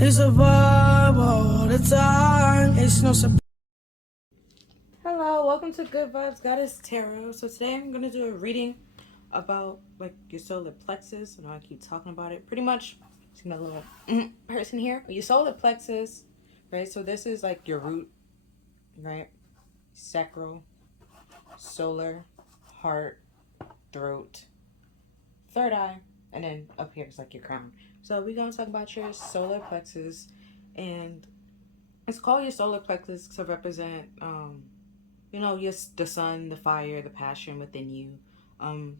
It's a vibe all the time. It's no surprise. Hello, welcome to Good Vibes Goddess Tarot. So today I'm gonna do a reading about like your solar plexus. I know I keep talking about it. Pretty much, see my little person here. Your solar plexus, right? So this is like your root, right? Sacral, solar, heart, throat, third eye, and then up here is like your crown. So we're gonna talk about your solar plexus, and it's called your solar plexus to represent yes, the sun, the fire, the passion within you,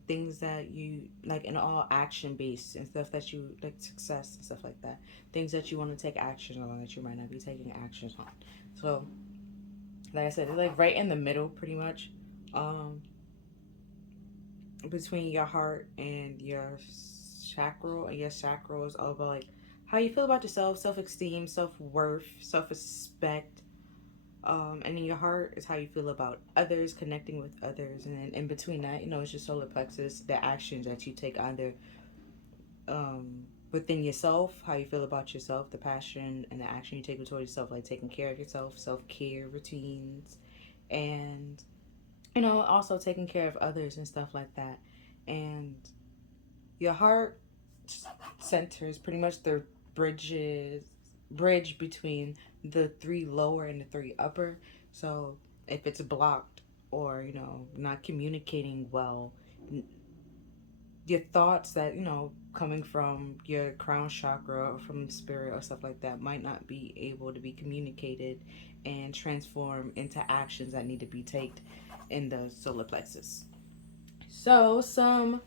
things that you like, in all action based and stuff that you like, success and stuff like that, things that you want to take action on that you might not be taking actions on. So like I said, it's like right in the middle pretty much, um between your heart and your sacral. And your sacral is all about like how you feel about yourself, self-esteem, self-worth, self-respect. And in your heart is how you feel about others, connecting with others, and then in between that, it's your solar plexus, the actions that you take either within yourself, how you feel about yourself, the passion and the action you take towards yourself, like taking care of yourself, self-care routines, and also taking care of others and stuff like that. And your heart center is pretty much the bridge between the three lower and the three upper. So if it's blocked, or not communicating well, your thoughts that coming from your crown chakra or from spirit or stuff like that might not be able to be communicated and transform into actions that need to be taken in the solar plexus. So some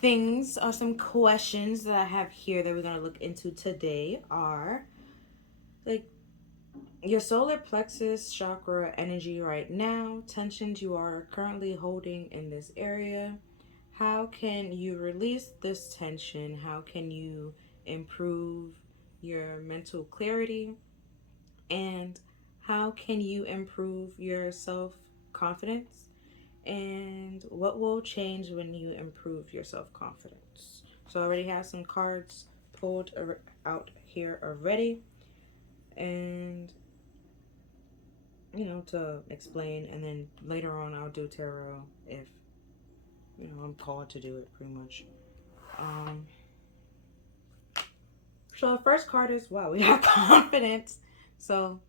things or some questions that I have here that we're going to look into today are like your solar plexus chakra energy right now, tensions you are currently holding in this area. How can you release this tension? How can you improve your mental clarity? And how can you improve your self confidence? And what will change when you improve your self confidence? So I already have some cards pulled out here already, and to explain, and then later on I'll do tarot if I'm called to do it, pretty much. Um, so the first card is, wow, we have confidence. So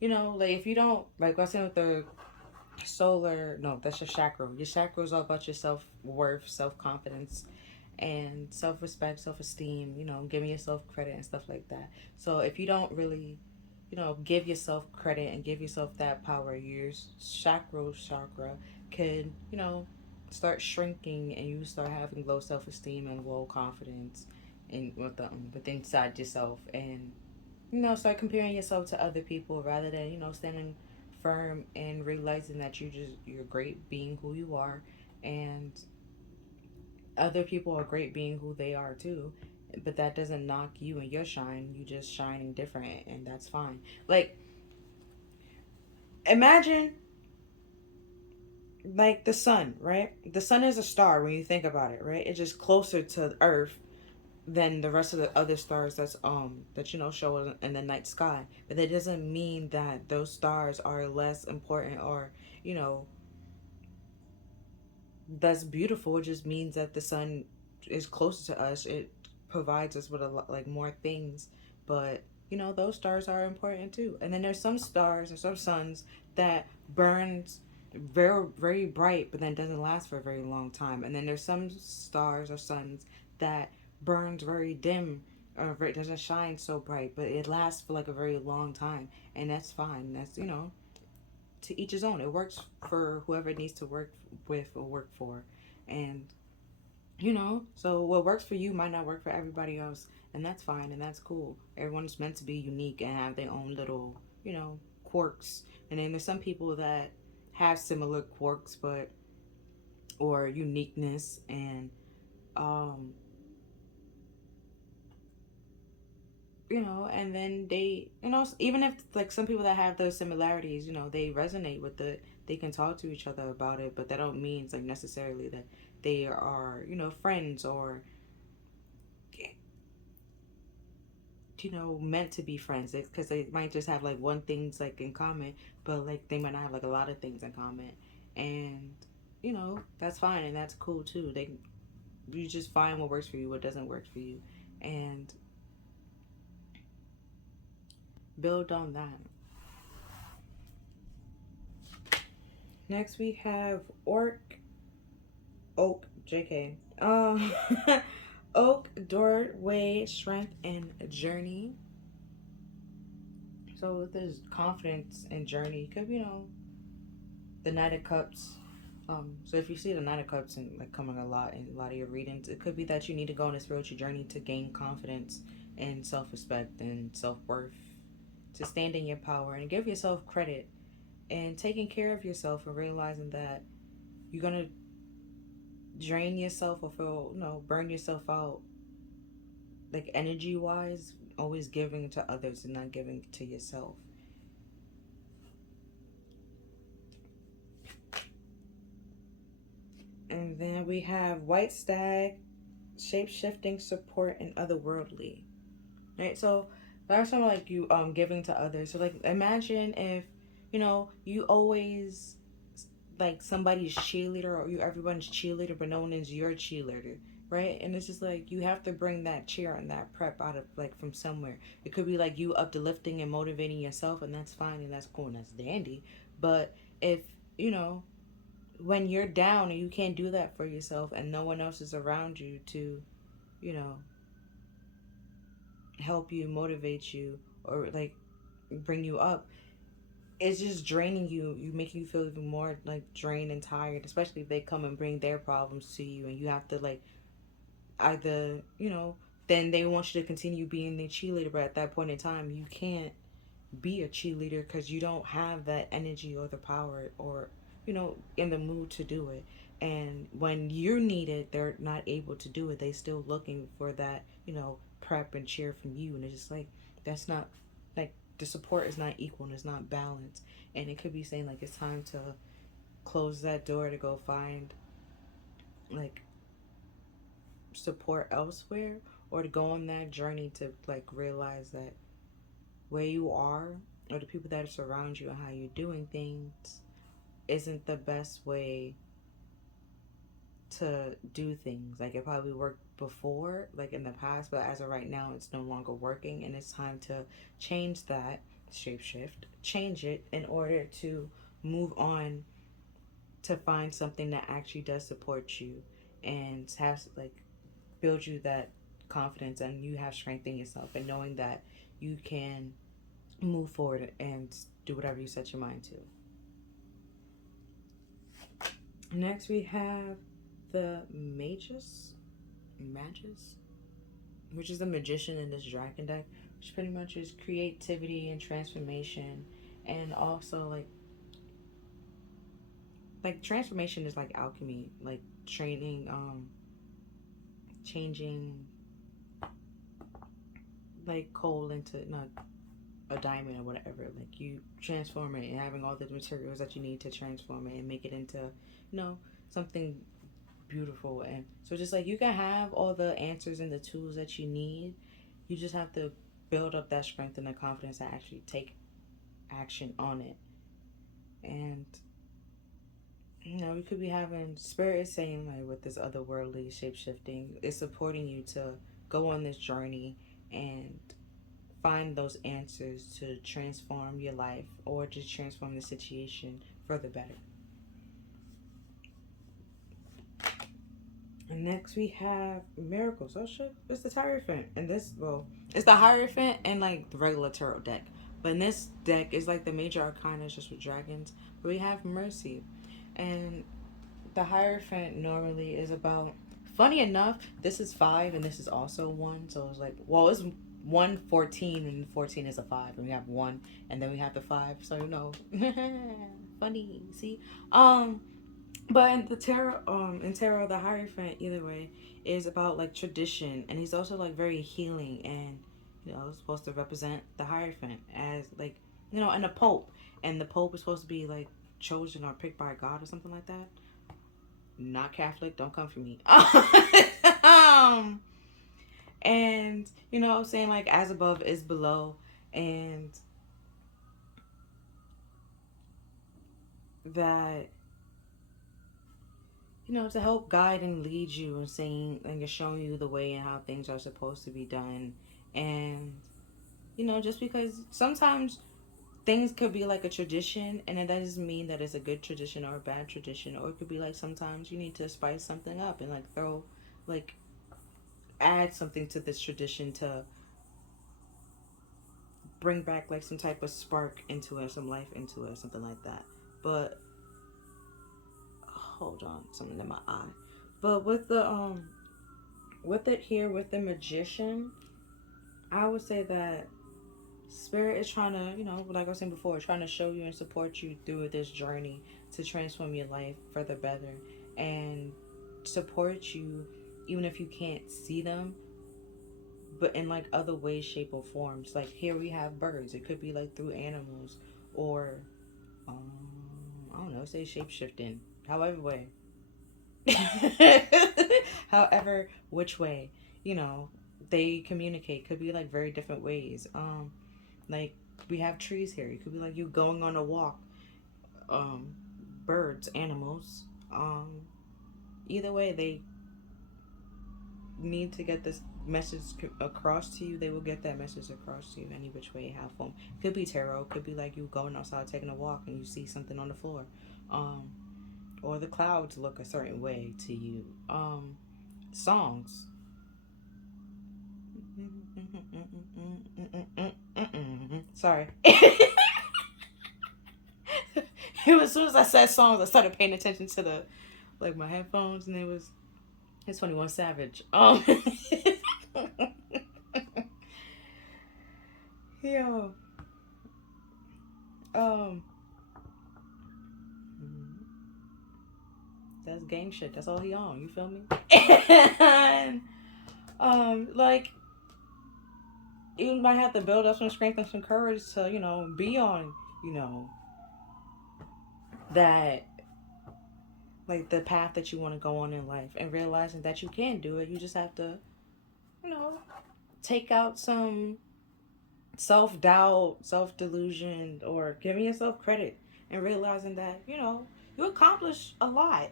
like if you don't, like I said with the solar, no, that's your chakra. Your chakra is all about your self-worth, self-confidence, and self-respect, self-esteem, giving yourself credit and stuff like that. So if you don't really give yourself credit and give yourself that power, your chakra could start shrinking, and you start having low self-esteem and low confidence in with inside yourself, and start comparing yourself to other people rather than standing firm and realizing that you're great being who you are, and other people are great being who they are too. But that doesn't knock you and your shine. You just shining different, and that's fine. Like, imagine like the sun, right? The sun is a star when you think about it, right? It's just closer to Earth than the rest of the other stars that show in the night sky. But that doesn't mean that those stars are less important, or you know that's beautiful. It just means that the sun is closer to us. It provides us with a lot, like, more things. But those stars are important too. And then there's some stars or some suns that burns very, very bright, but then doesn't last for a very long time. And then there's some stars or suns that burns very dim, or it doesn't shine so bright, but it lasts for like a very long time. And that's fine. That's to each his own. It works for whoever it needs to work with or work for. And so what works for you might not work for everybody else, and that's fine, and that's cool. Everyone's meant to be unique and have their own little quirks. And then there's some people that have similar quirks, but or uniqueness, and um and then they, even if like some people that have those similarities, they resonate with it, they can talk to each other about it, but that don't mean like necessarily that they are, friends, or meant to be friends, because they might just have like one things like in common, but like they might not have like a lot of things in common. And that's fine, and that's cool too. You just find what works for you, what doesn't work for you, and build on that. Next we have oak, JK. Oak, doorway, strength, and journey. So with this confidence and journey, it could be, the Knight of Cups. So if you see the Knight of Cups and like coming a lot in a lot of your readings, it could be that you need to go on a spiritual journey to gain confidence and self-respect and self-worth, to stand in your power and give yourself credit, and taking care of yourself and realizing that you're gonna drain yourself or feel, burn yourself out, like energy wise, always giving to others and not giving to yourself. And then we have White Stag, shape shifting, support, and otherworldly. Right? So that's something like you giving to others. So like imagine if, you always like somebody's cheerleader, or you everyone's cheerleader, but no one is your cheerleader, right? And it's just like you have to bring that cheer and that prep out of like from somewhere. It could be like you uplifting and motivating yourself, and that's fine and that's cool and that's dandy. But if you know when you're down and you can't do that for yourself, and no one else is around you to, you know, help you, motivate you, or like bring you up, it's just draining you. You making you feel even more like drained and tired, especially if they come and bring their problems to you, and you have to like either then they want you to continue being their cheerleader, but at that point in time you can't be a cheerleader because you don't have that energy or the power, or in the mood to do it. And when you need it, they're not able to do it. They still looking for that prep and cheer from you, and it's just like that's not like the support is not equal and it's not balanced. And it could be saying like it's time to close that door to go find like support elsewhere, or to go on that journey to like realize that where you are, or the people that surround you and how you're doing things, isn't the best way to do things. Like it probably worked before, like in the past, but as of right now, it's no longer working, and it's time to change that, shapeshift, change it in order to move on, to find something that actually does support you and has like build you that confidence, and you have strength in yourself, and knowing that you can move forward and do whatever you set your mind to. Next, we have the Magus, which is the magician in this dragon deck, which pretty much is creativity and transformation, and also like transformation is like alchemy, like training, changing like coal into not a diamond or whatever. Like you transform it and having all the materials that you need to transform it and make it into something beautiful. And so just like you can have all the answers and the tools that you need, you just have to build up that strength and the confidence to actually take action on it. And you could be having spirit is saying like with this otherworldly shape shifting, it's supporting you to go on this journey and find those answers to transform your life, or just transform the situation for the better. And next we have miracles. Oh shit, it's the Hierophant. And this, well, it's the Hierophant and like the regular tarot deck. But in this deck is like the major arcana just with dragons. But we have mercy. And the Hierophant normally is about, funny enough, this is 5 and this is also 1. So it's like, well, it's 1, 14, and 14 is a 5. And we have 1 and then we have the 5. So funny, see? But in the tarot, the Hierophant, either way, is about like tradition, and he's also like very healing, and supposed to represent the Hierophant as like and the Pope, and the Pope is supposed to be like chosen or picked by God or something like that. Not Catholic, don't come for me. And, you know, saying like as above is below. And that, you know, to help guide and lead you and saying and just showing you the way and how things are supposed to be done. And, you know, just because sometimes things could be like a tradition, and it doesn't mean that it's a good tradition or a bad tradition. Or it could be like sometimes you need to spice something up and like throw, like, add something to this tradition to bring back like some type of spark into it, some life into it, something like that. But hold on, something in my eye. But with it here with the magician, I would say that spirit is trying to, you know, like I was saying before, trying to show you and support you through this journey to transform your life for the better, and support you even if you can't see them, but in like other ways, shape, or forms. Like here we have birds. It could be like through animals, or um, I don't know, say shape shifting. However way, however which way, you know, they communicate. Could be like very different ways. Like we have trees here. It could be like you going on a walk. Um, birds, animals. Either way, they need to get this message across to you. They will get that message across to you any which way, how form. Could be tarot. Could be like you going outside taking a walk and you see something on the floor, um, or the clouds look a certain way to you. Songs. Sorry. As soon as I said songs, I started paying attention to the like my headphones, and it's 21 Savage. Yo, um, that's gang shit. That's all he on. You feel me? And like you might have to build up some strength and some courage to, you know, be on, you know, that like the path that you want to go on in life, and realizing that you can do it. You just have to, you know, take out some self doubt, self delusion, or giving yourself credit, and realizing that, you know, you accomplished a lot.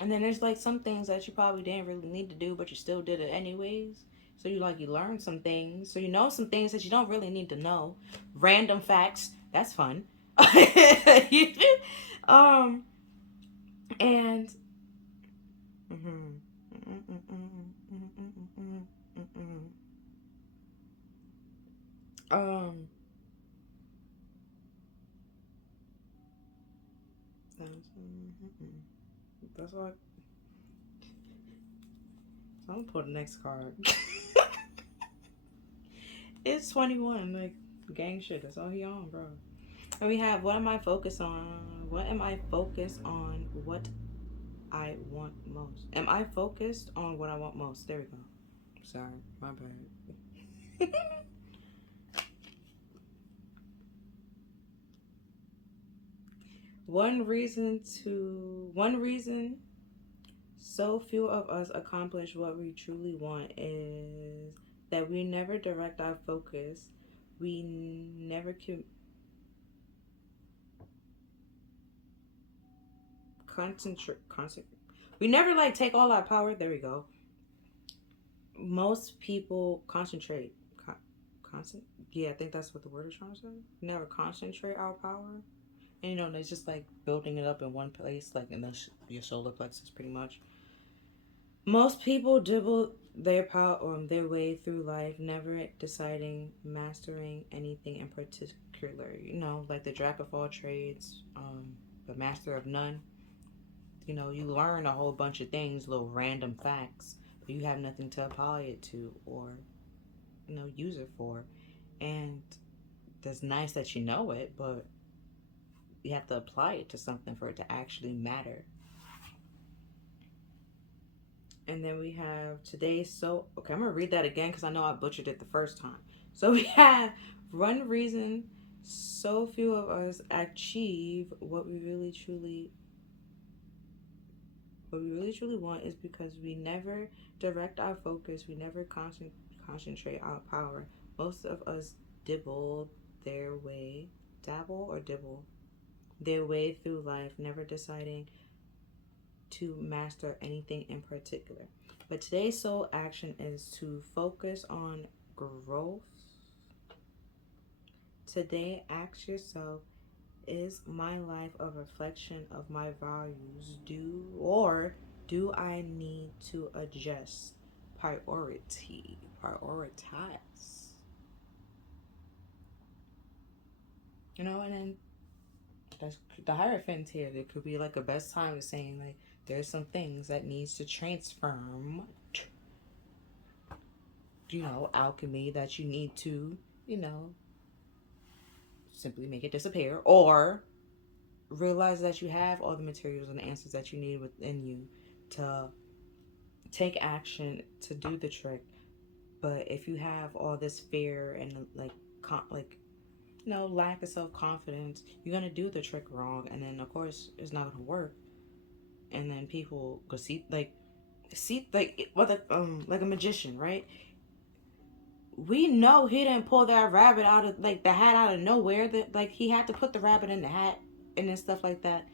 And then there's like some things that you probably didn't really need to do, but you still did it anyways. So you learn some things. So you know some things that you don't really need to know. Random facts. That's fun. um and mhm. um that's all. I'm gonna pull the next card. It's 21, like gang shit. That's all he on, bro. And we have, what am I focused on? What am I focused on? What I want most. Am I focused on what I want most? There we go. Sorry, my bad. One reason so few of us accomplish what we truly want is that we never direct our focus. We never concentrate. We never like take all our power. There we go. Most people concentrate. Constant. Yeah, I think that's what the word is trying to say. Never concentrate our power. And you know, it's just like building it up in one place, like in your solar plexus, pretty much. Most people dribble their power their way through life, never deciding, mastering anything in particular. You know, like the jack of all trades, the master of none. You know, you learn a whole bunch of things, little random facts, but you have nothing to apply it to or, you know, use it for. And it's nice that you know it, but you have to apply it to something for it to actually matter. And then we have today. So, okay, I'm going to read that again because I know I butchered it the first time. So we have one reason so few of us achieve what we really truly what we really truly want is because we never direct our focus, we never concentrate our power. Most of us dibble their way, dabble or dibble their way through life, never deciding to master anything in particular. But today's soul action is to focus on growth. Today, ask yourself, is my life a reflection of my values? Do I need to adjust? Prioritize. You know, and then that's the Hierophant here. There could be like a best time of saying like there's some things that needs to transform. You know, alchemy that you need to, you know, simply make it disappear, or realize that you have all the materials and answers that you need within you to take action to do the trick. But if you have all this fear and lack of self-confidence, you're gonna do the trick wrong, and then of course it's not gonna work. And then people go see like a magician, right? We know he didn't pull that rabbit out of like the hat out of nowhere. That like he had to put the rabbit in the hat and then stuff like that.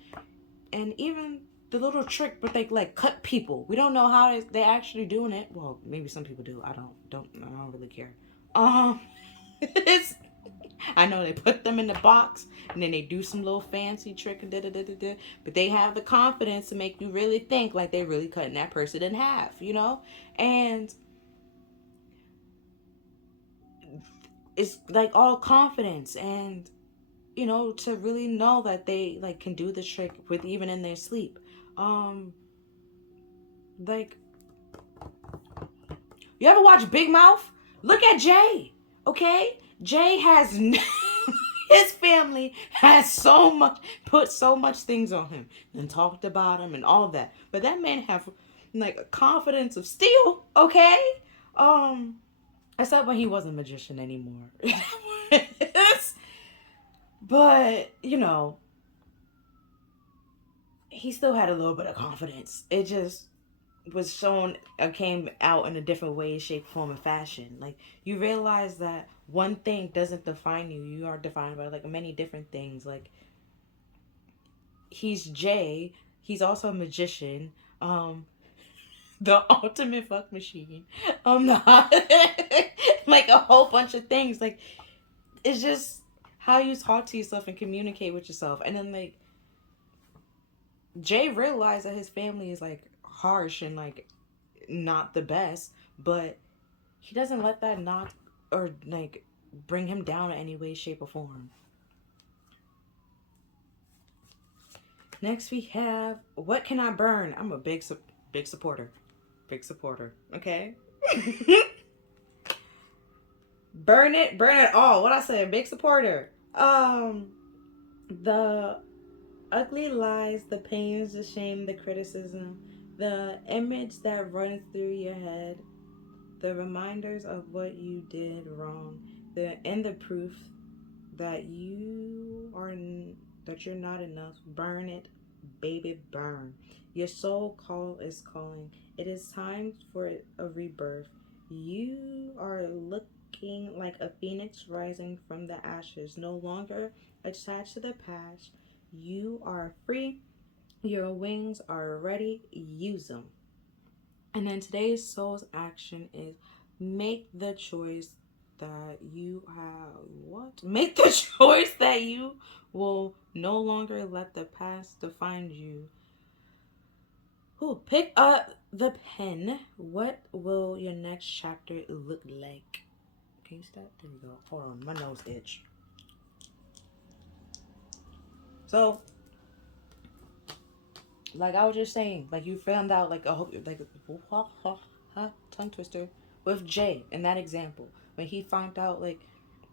And even the little trick, but they like cut people. We don't know how they actually doing it. Well, maybe some people do. I don't really care. It's I know they put them in the box and then they do some little fancy trick and da. But they have the confidence to make you really think like they're really cutting that person in half, you know? And it's like all confidence and you know, to really know that they like can do the trick with even in their sleep. Like you ever watch Big Mouth? Look at Jay. Okay? Jay has his family has put so much things on him and talked about him and all of that. But that man have like a confidence of steel, okay? Except when he wasn't a magician anymore. But, you know, he still had a little bit of confidence. It just was shown, came out in a different way, shape, form, and fashion. Like, you realize that one thing doesn't define you. You are defined by, like, many different things. Like, he's Jay. He's also a magician. The ultimate fuck machine. Like, a whole bunch of things. Like, it's just how you talk to yourself and communicate with yourself. And then, like, Jay realized that his family is, like, harsh and, like, not the best, but he doesn't let that knock or, like, bring him down in any way, shape, or form. Next, we have, what can I burn? I'm a big supporter. Big supporter. Okay? Burn it all. What I say? Big supporter. The ugly lies, the pains, the shame, the criticism, the image that runs through your head, the reminders of what you did wrong, the proof that you're not enough. Burn it, baby, burn. Your soul call is calling. It is time for a rebirth. You are looking like a phoenix rising from the ashes, no longer attached to the past. You are free. Your wings are ready. Use them. And then today's soul's action is make the choice that you have. What? Make the choice that you will no longer let the past define you. Ooh, pick up the pen. What will your next chapter look like? Can you stop? There we go. Hold on, my nose itch. So, like I was just saying, like you found out like tongue twister with Jay in that example. When he found out like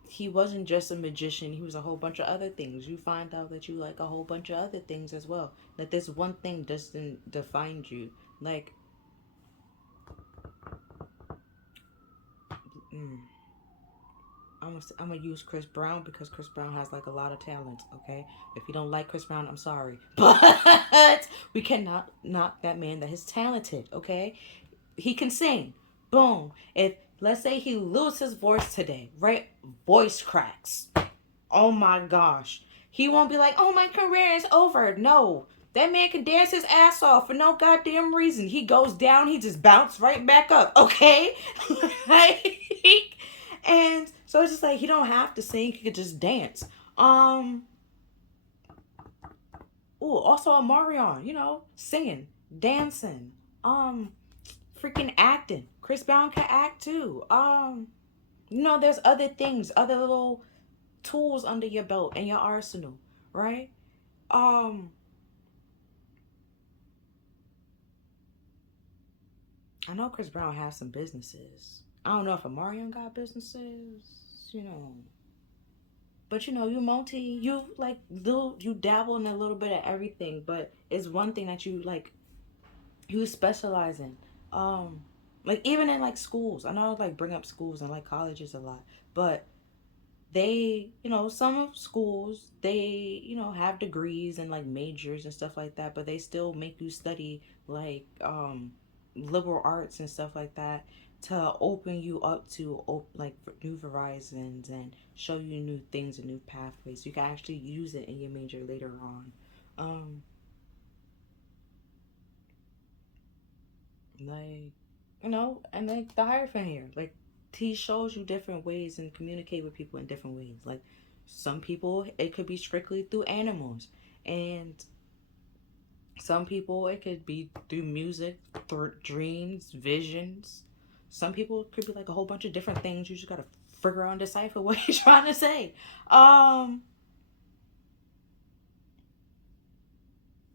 he wasn't just a magician, he was a whole bunch of other things. You find out that you like a whole bunch of other things as well. That this one thing doesn't define you. Like I'm gonna use Chris Brown because Chris Brown has like a lot of talent. Okay, if you don't like Chris Brown, I'm sorry, but we cannot knock that man that is talented. Okay, he can sing. Boom. If let's say he loses his voice today, right? Voice cracks. Oh my gosh. He won't be like, oh, my career is over. No. That man can dance his ass off for no goddamn reason. He goes down, he just bounce right back up. Okay? Like, and so it's just like he don't have to sing, he could just dance. Also a Marion, singing, dancing, freaking acting. Chris Brown can act too. There's other things, other little tools under your belt in your arsenal, right? Um, I know Chris Brown has some businesses. I don't know if Amarion got businesses, you know. But you like you dabble in a little bit of everything, but it's one thing that you specialize in. Um, like even in like schools. I know I like bring up schools and like colleges a lot, but some of schools, they have degrees and like majors and stuff like that, but they still make you study like liberal arts and stuff like that to open you up to like new horizons and show you new things and new pathways. You can actually use it in your major later on. Um, like and like the Hierophant here, like he shows you different ways and communicate with people in different ways. Like some people, it could be strictly through animals, and some people it could be through music, through dreams, visions. Some people it could be like a whole bunch of different things. You just gotta figure out and decipher what you're trying to say. Um,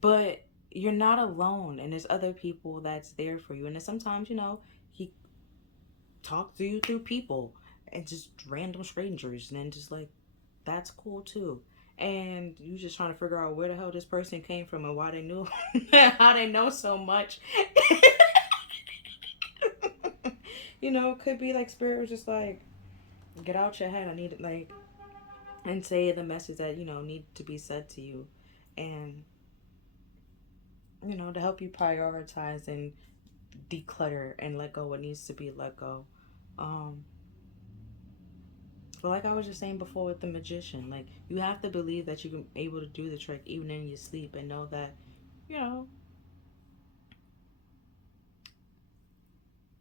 but you're not alone, and there's other people that's there for you. And then sometimes he talk to you through people and just random strangers, and then just like that's cool too. And you just trying to figure out where the hell this person came from and why they knew how they know so much. Could be like spirit was just like, get out your head. I need it like and say the message that need to be said to you, and to help you prioritize and declutter and let go what needs to be let go. Um, But like I was just saying before with the magician, like you have to believe that you're able to do the trick even in your sleep and know that, you know,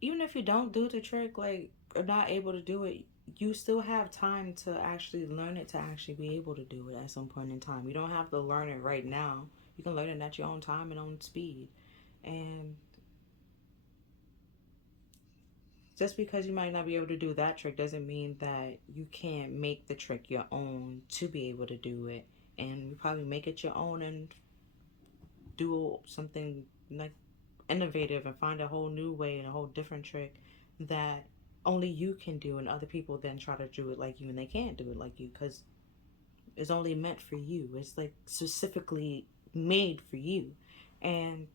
even if you don't do the trick, like or not able to do it, you still have time to actually learn it to actually be able to do it at some point in time. You don't have to learn it right now. You can learn it at your own time and own speed. And just because you might not be able to do that trick doesn't mean that you can't make the trick your own to be able to do it. And you probably make it your own and do something like innovative and find a whole new way and a whole different trick that only you can do, and other people then try to do it like you and they can't do it like you because it's only meant for you. It's like specifically made for you. And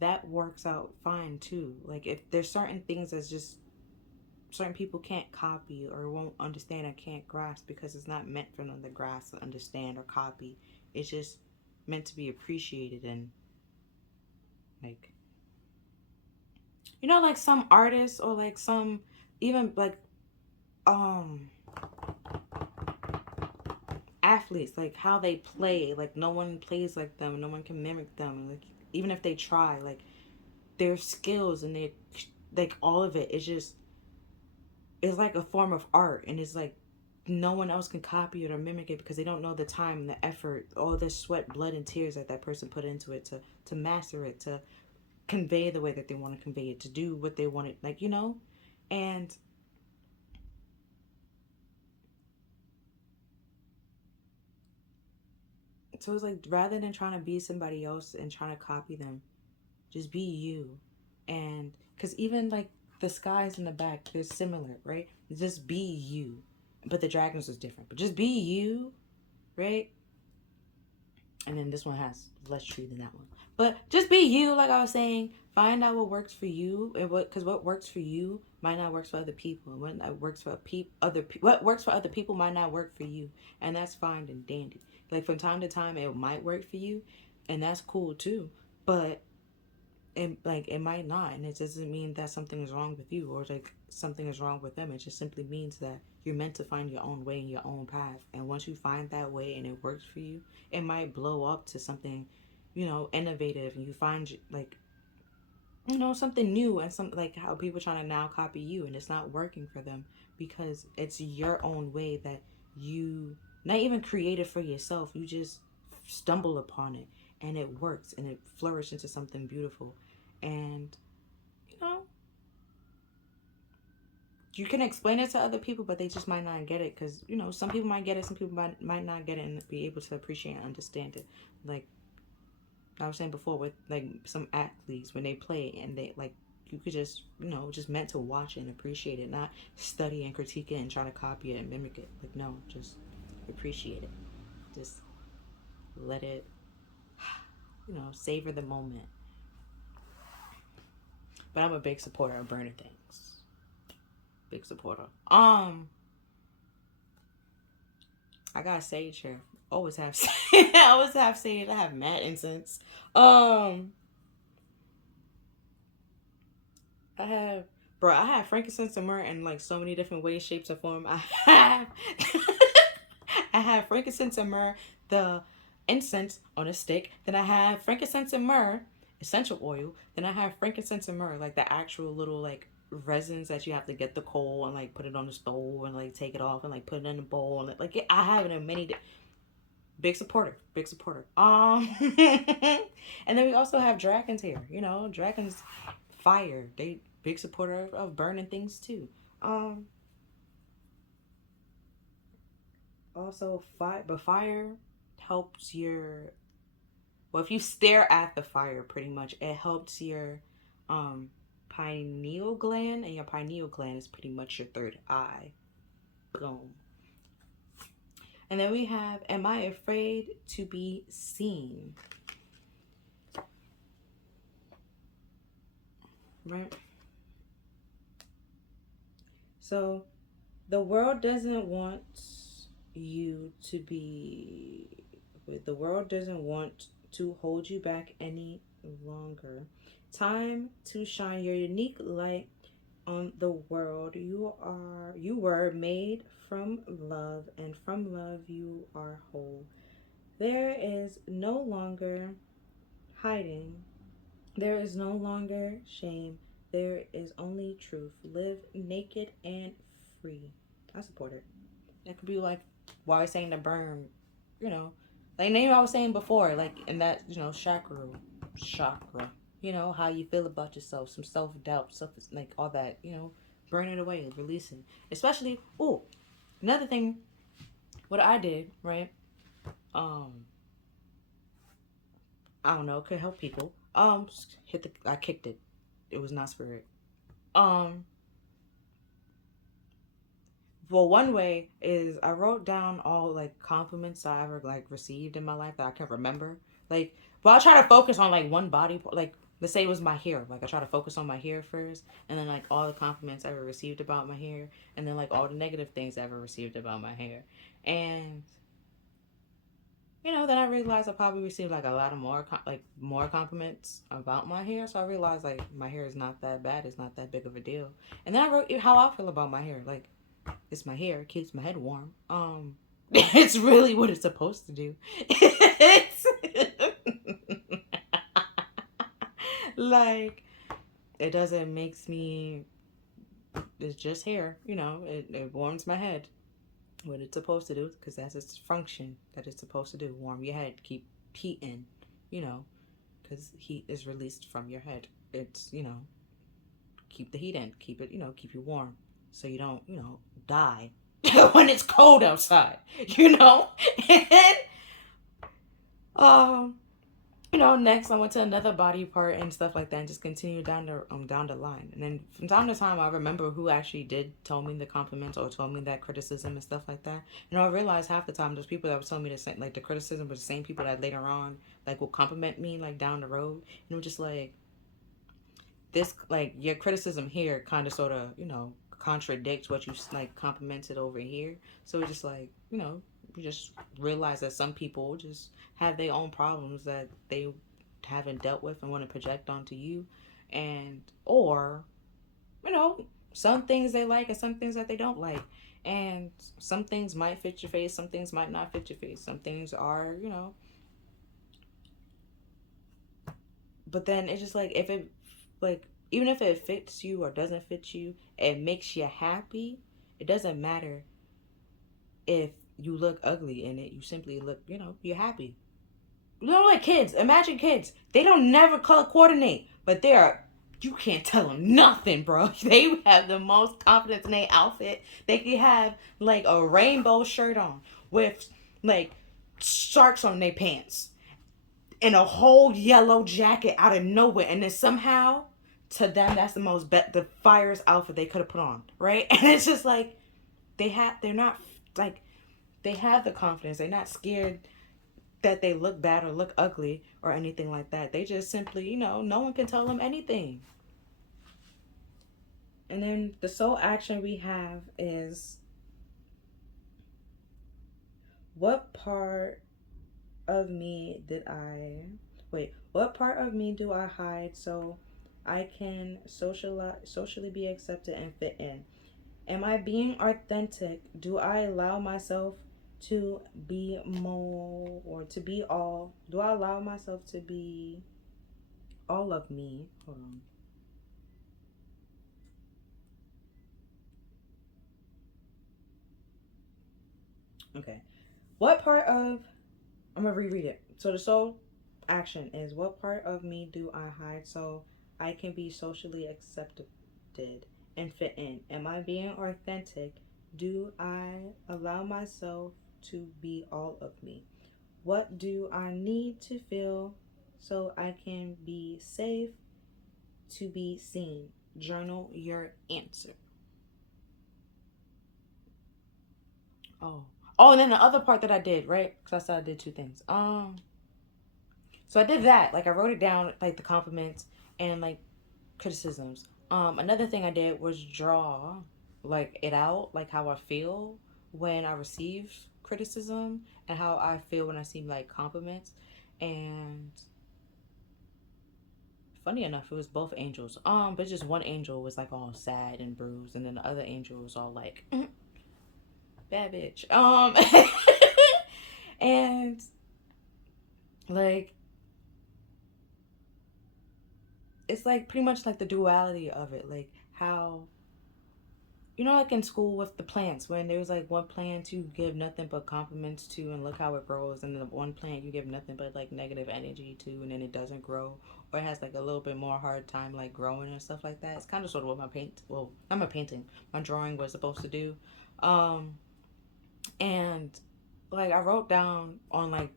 that works out fine too. Like if there's certain things that's just certain people can't copy or won't understand or can't grasp because it's not meant for them to grasp, understand, or copy. It's just meant to be appreciated. And like like some artists or like some even like um athletes, like how they play, like no one plays like them, no one can mimic them, like even if they try, like their skills and their like all of it is just it's like a form of art, and it's like no one else can copy it or mimic it because they don't know the time and the effort, all the sweat, blood, and tears that that person put into it to master it, to convey the way that they want to convey it, to do what they want it, like and so it's like rather than trying to be somebody else and trying to copy them, just be you. And because even like the skies in the back, they're similar, right? Just be you. But the dragons was different. But just be you, right? And then this one has less tree than that one. But just be you, like I was saying. Find out what works for you, and because what works for you might not work for other people, and what works for what works for other people might not work for you, and that's fine and dandy. Like from time to time, it might work for you, and that's cool too. But it might not, and it doesn't mean that something is wrong with you or like something is wrong with them. It just simply means that you're meant to find your own way and your own path, and once you find that way and it works for you, it might blow up to something, innovative, and you find like something new, and some like how people trying to now copy you, and it's not working for them because it's your own way that you not even created for yourself. You just stumble upon it, and it works, and it flourished into something beautiful. And you know you can explain it to other people, but they just might not get it, because some people might get it, some people might not get it and be able to appreciate and understand it. Like I was saying before, with like some athletes when they play, and they like, you could just just meant to watch it and appreciate it, not study and critique it and try to copy it and mimic it. Like, no, just appreciate it. Just let it, savor the moment. But I'm a big supporter of burning things. Big supporter. I got sage here. Always have sage. I always have sage. I have mad incense. I have frankincense and myrrh in like so many different ways, shapes, and form. I have I have frankincense and myrrh, the incense on a stick. Then I have frankincense and myrrh, essential oil. Then I have frankincense and myrrh, like the actual little like resins that you have to get the coal and like put it on the stove and like take it off and like put it in a bowl, and like I have it in many. Big supporter, big supporter. And then we also have dragons here. Dragons, fire. They big supporter of burning things too. Also fire, but fire helps your. Well, if you stare at the fire, pretty much it helps your pineal gland, and your pineal gland is pretty much your third eye. Boom. And then we have, am I afraid to be seen? Right? So, the world doesn't want you to be, the world doesn't want to hold you back any longer. Time to shine your unique light on the world. You were made from love, and from love you are whole. There is no longer hiding. There is no longer shame. There is only truth. Live naked and free. I support it. That could be like why I was saying to burn, like maybe I was saying before, like in that, chakra. How you feel about yourself, some self doubt, stuff like all that, burn it away, release it. Especially, another thing, what I did, right? I don't know, it could help people. I kicked it. It was not spirit. Um, well, one way is I wrote down all like compliments I ever like received in my life that I can remember. Like, well, I try to focus on like one body part. Like, let's say it was my hair. Like, I try to focus on my hair first, and then like all the compliments I ever received about my hair, and then like all the negative things I ever received about my hair, and then I realized I probably received like a lot of more compliments about my hair. So I realized like my hair is not that bad. It's not that big of a deal. And then I wrote how I feel about my hair. Like, it's my hair. It keeps my head warm. It's really what it's supposed to do. It's like, it doesn't makes me. It's just hair. It warms my head. What it's supposed to do, because that's its function that it's supposed to do. Warm your head, keep heat in, because heat is released from your head. It's, keep the heat in, keep it, keep you warm, so you don't, die when it's cold outside, and um next I went to another body part and stuff like that, and just continue down the line. And then from time to time, I remember who actually did tell me the compliments or told me that criticism and stuff like that. I realized half the time those people that were telling me the same, like the criticism, were the same people that later on like will compliment me like down the road. And I'm just like, this, like, your criticism here kind of sort of, contradicts what you like complimented over here. So it's just like, you just realize that some people just have their own problems that they haven't dealt with and want to project onto you. And or some things they like and some things that they don't like. And some things might fit your face, some things might not fit your face. Some things are, but then it's just like, if it, like, even if it fits you or doesn't fit you, it makes you happy. It doesn't matter if you look ugly in it. You simply look, you're happy. Like kids. Imagine kids. They don't never color coordinate, but they are. You can't tell them nothing, bro. They have the most confidence in their outfit. They can have like a rainbow shirt on with like sharks on their pants and a whole yellow jacket out of nowhere, and then somehow to them that's the most the fire's outfit they could have put on, right? And it's just like they're not like, they have the confidence. They're not scared that they look bad or look ugly or anything like that. They just simply, no one can tell them anything. And then the sole action we have is, what part of me what part of me do I hide so I can socially be accepted and fit in? Am I being authentic? Do I allow myself to be more, or to be all? Do I allow myself to be all of me? Hold on. Okay. What part of, I'm going to reread it. So the sole action is, what part of me do I hide so I can be socially accepted and fit in? Am I being authentic? Do I allow myself to be all of me? What do I need to feel so I can be safe to be seen? Journal your answer. Oh, and then the other part that I did, right? Because I said I did two things. So I did that. Like, I wrote it down, like the compliments and like criticisms. Another thing I did was draw like it out, like how I feel when I receive criticism and how I feel when I see like compliments. And funny enough, it was both angels. But just one angel was like all sad and bruised, and then the other angel was all like bad bitch. And like, it's like pretty much like the duality of it, like how, like in school with the plants, when there was like one plant you give nothing but compliments to and look how it grows, and then one plant you give nothing but like negative energy to, and then it doesn't grow, or it has like a little bit more hard time like growing and stuff like that. It's kind of sort of what my drawing was supposed to do. And like, I wrote down on like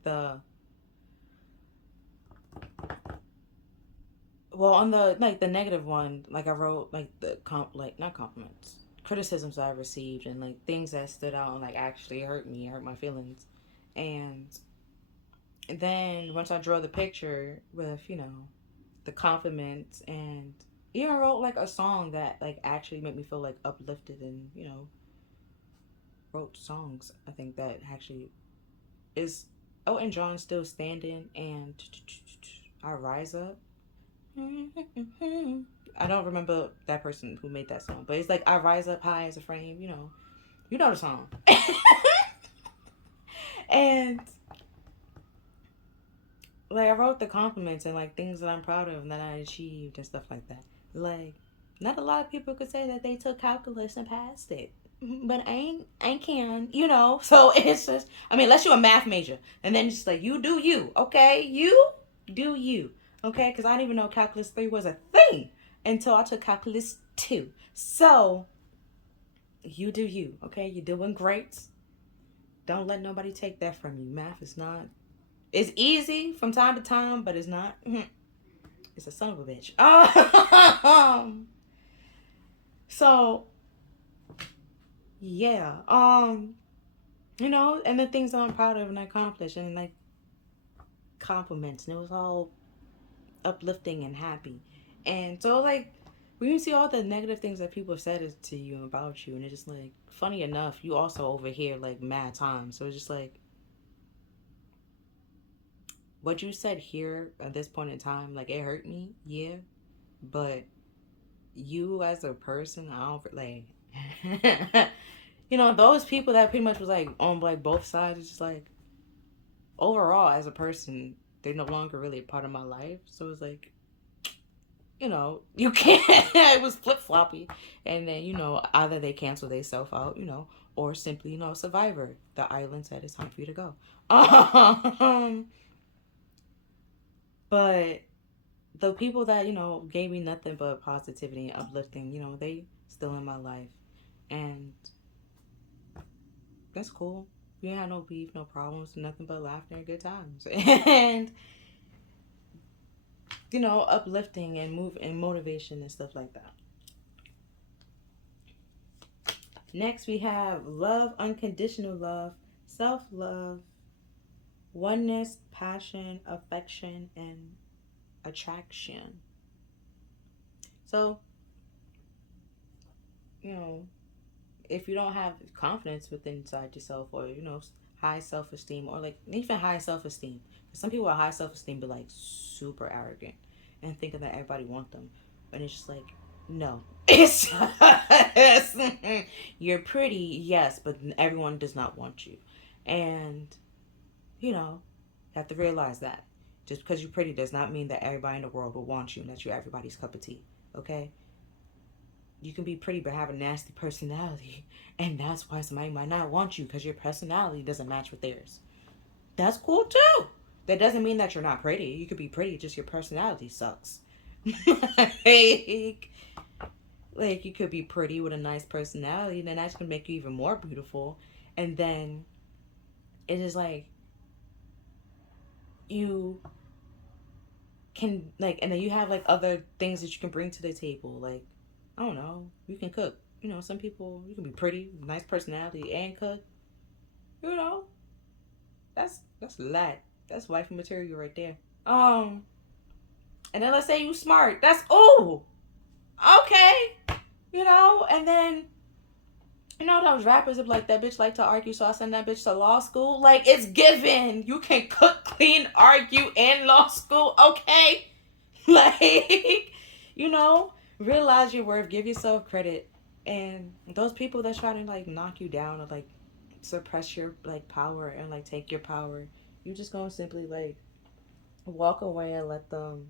on the like the negative one, like I wrote like the not compliments, criticisms that I received, and like things that stood out and like actually hurt my feelings. And then once I drew the picture with, the compliments, and even wrote like a song that like actually made me feel like uplifted, and wrote songs, I think that actually is Elton John, Still Standing, and I Rise Up. I don't remember that person who made that song, but it's like, I rise up high as a frame, you know the song. And like, I wrote the compliments and like things that I'm proud of and that I achieved and stuff like that. Like, not a lot of people could say that they took calculus and passed it, but I can, So it's just, I mean, unless you're a math major, and then it's just like, you do you, okay? You do you, okay? Because I didn't even know calculus 3 was a thing until I took calculus 2. So you do you, okay? You're doing great. Don't let nobody take that from you. Math is not. It's easy from time to time, but it's not. It's a son of a bitch. So yeah. And the things that I'm proud of and accomplished, and like compliments, and it was all uplifting and happy. And so, like, when you see all the negative things that people said to you and about you, and it's just like, funny enough, you also overhear like mad times. So it's just like, what you said here at this point in time, like, it hurt me, yeah, but you as a person, I don't like. Those people that pretty much was like on like both sides, it's just like, overall as a person, they're no longer really a part of my life. So it's like, you can't. It was flip floppy, and then either they cancel themselves out, or simply Survivor. The island said it's time for you to go. But the people that gave me nothing but positivity and uplifting, they still in my life, and that's cool. We ain't had no beef, no problems, nothing but laughter and good times, and uplifting and move and motivation and stuff like that. Next, we have love, unconditional love, self love, oneness, passion, affection, and attraction. So, you know, if you don't have confidence within inside yourself, or high self esteem, or like even high self esteem, some people with high self esteem be like super arrogant and thinking that everybody want them, and it's just like, no, it's you're pretty, yes, but everyone does not want you, and you have to realize that just because you're pretty does not mean that everybody in the world will want you and that you're everybody's cup of tea. Okay, you can be pretty but have a nasty personality, and that's why somebody might not want you, because your personality doesn't match with theirs. That's cool too. That doesn't mean that you're not pretty. You could be pretty, just your personality sucks. like, like you could be pretty with a nice personality, and then that's gonna make you even more beautiful. And then it is like you can like, and then you have like other things that you can bring to the table. Like, I don't know, you can cook. Some people, you can be pretty, nice personality, and cook. You know, that's lat. That's wifey material right there. And then let's say you smart. That's okay. And then those rappers are like, that bitch like to argue, so I send that bitch to law school. Like, it's given. You can cook, clean, argue, and law school. Okay, like, you know, realize your worth, give yourself credit, and those people that try to like knock you down or like suppress your like power and like take your power, you just gonna simply like walk away and let them,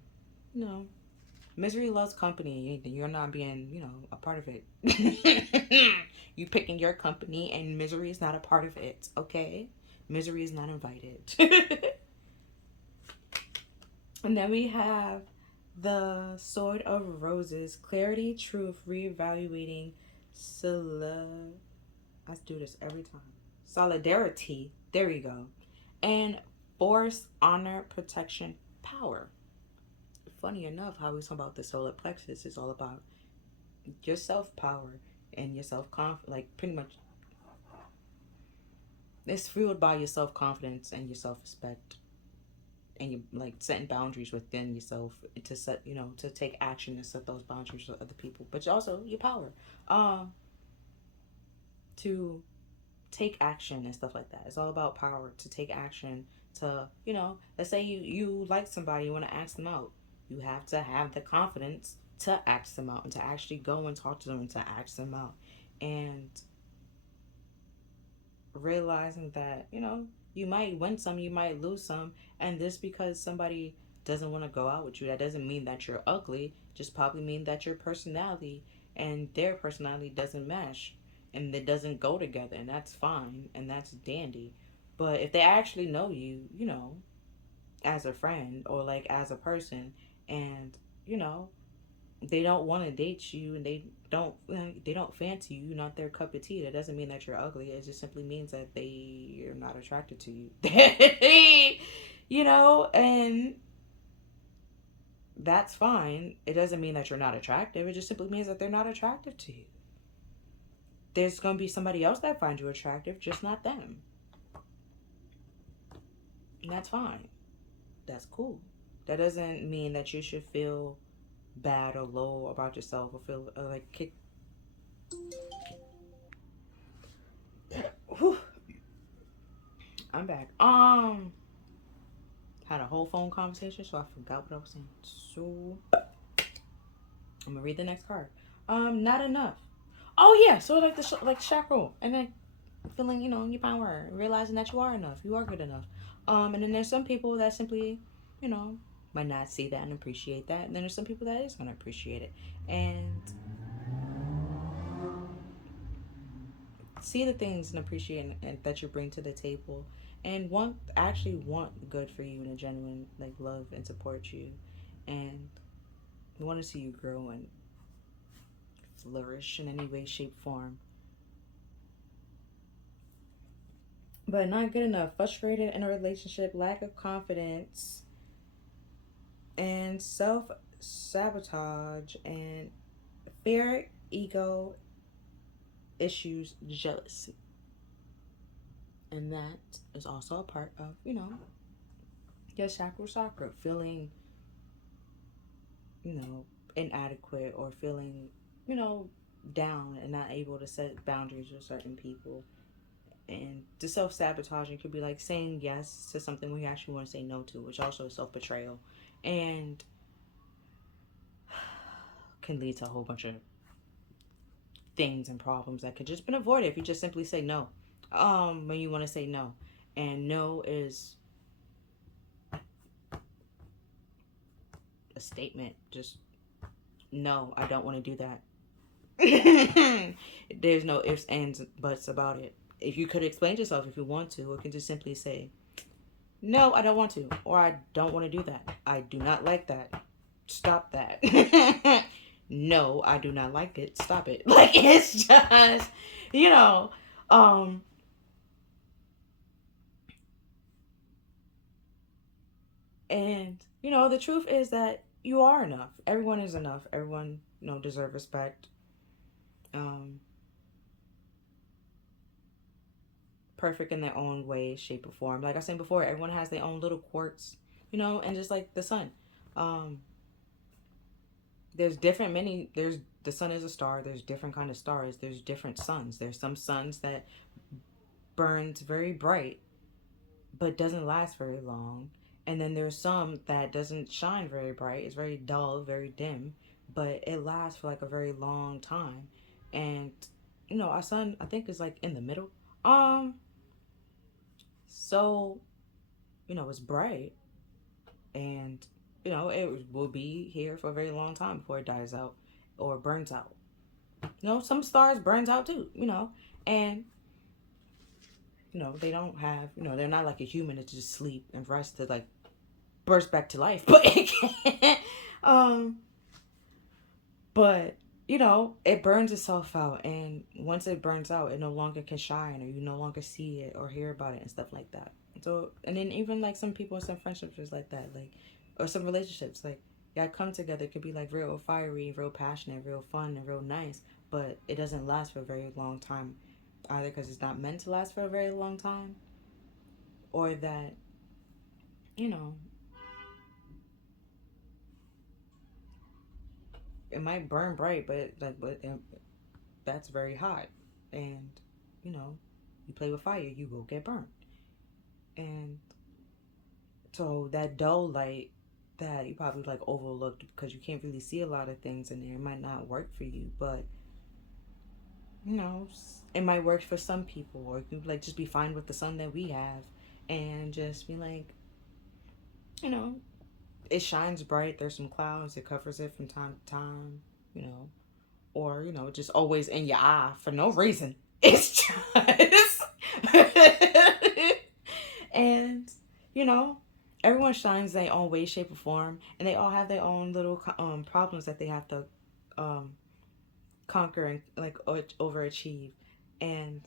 you know, misery loves company. You're not being, a part of it. You picking your company, and misery is not a part of it. Okay, misery is not invited. And then we have the Sword of Roses, clarity, truth, reevaluating, I do this every time. Solidarity. There you go. And force, honor, protection, power. Funny enough, how we talk about the solar plexus is all about your self power and your self confidence. Like, pretty much, it's fueled by your self confidence and your self respect, and you like setting boundaries within yourself to set, to take action and set those boundaries with other people, but also your power, to take action and stuff like that. It's all about power to take action. To let's say you like somebody, you want to ask them out. You have to have the confidence to ask them out and to actually go and talk to them and to ask them out, and realizing that you might win some, you might lose some, and just because somebody doesn't want to go out with you, that doesn't mean that you're ugly. Just probably mean that your personality and their personality doesn't mesh, and it doesn't go together, and that's fine and that's dandy. But if they actually know you, as a friend or like as a person, and you know they don't want to date you, and they don't fancy you, you're not their cup of tea, that doesn't mean that you're ugly. It just simply means that they are not attracted to you. And that's fine. It doesn't mean that you're not attractive. It just simply means that they're not attractive to you. There's going to be somebody else that finds you attractive, just not them. And that's fine. That's cool. That doesn't mean that you should feel bad or low about yourself, or feel like kick. Whew, I'm back. Had a whole phone conversation, so I forgot what I was saying. So I'm gonna read the next card. Not enough. Oh yeah, so like like chakra, and then feeling, in your power, realizing that you are enough, you are good enough. And then there's some people that simply, you know, might not see that and appreciate that. And then there's some people that is gonna appreciate it and see the things and appreciate and that you bring to the table, and want good for you, and a genuine like love and support you, and want to see you grow and flourish in any way, shape, form. But not good enough. Frustrated in a relationship, lack of confidence, and self sabotage, and fear, ego issues, jealousy. And that is also a part of, your chakra, feeling, you know, inadequate, or feeling, you know, down and not able to set boundaries with certain people. And the self sabotaging could be like saying yes to something we actually want to say no to, which also is self betrayal, and can lead to a whole bunch of things and problems that could just been avoided if you just simply say no. When you want to say no, and no is a statement. Just no, I don't want to do that. There's no ifs, ands, buts about it. If you could explain yourself if you want to, or you can just simply say, no, I don't want to, or I don't want to do that. I do not like that. Stop that. No, I do not like it. Stop it. Like, it's just, you know, um, and, the truth is that you are enough. Everyone is enough. Everyone, deserve respect. Um, Perfect in their own way, shape, or form. Like I said before, everyone has their own little quirks, and just like the sun. Um, there's the sun is a star. There's different kind of stars. There's different suns. There's some suns that burns very bright but doesn't last very long, and then there's some that doesn't shine very bright. It's very dull, very dim, but it lasts for like a very long time. And our sun, I think, is like in the middle. So it's bright, and it will be here for a very long time before it dies out or burns out. Some stars burns out too, and they don't have, they're not like a human to just sleep and rest to like burst back to life, but it can't. But it burns itself out, and once it burns out, it no longer can shine, or you no longer see it or hear about it and stuff like that. So, and then even like some people in some friendships is like that, like, or some relationships, like, yeah, come together, it could be like real fiery, real passionate, real fun, and real nice, but it doesn't last for a very long time, either because it's not meant to last for a very long time, or that you know it might burn bright, but like, that's very hot, and you play with fire, you will get burned. And so that dull light that you probably like overlooked because you can't really see a lot of things in there, it might not work for you, but it might work for some people, or you like just be fine with the sun that we have, and just be like, you know it shines bright, there's some clouds, it covers it from time to time, you know or just always in your eye for no reason. It's just and you know everyone shines their own way, shape, or form, and they all have their own little problems that they have to um conquer and like overachieve, and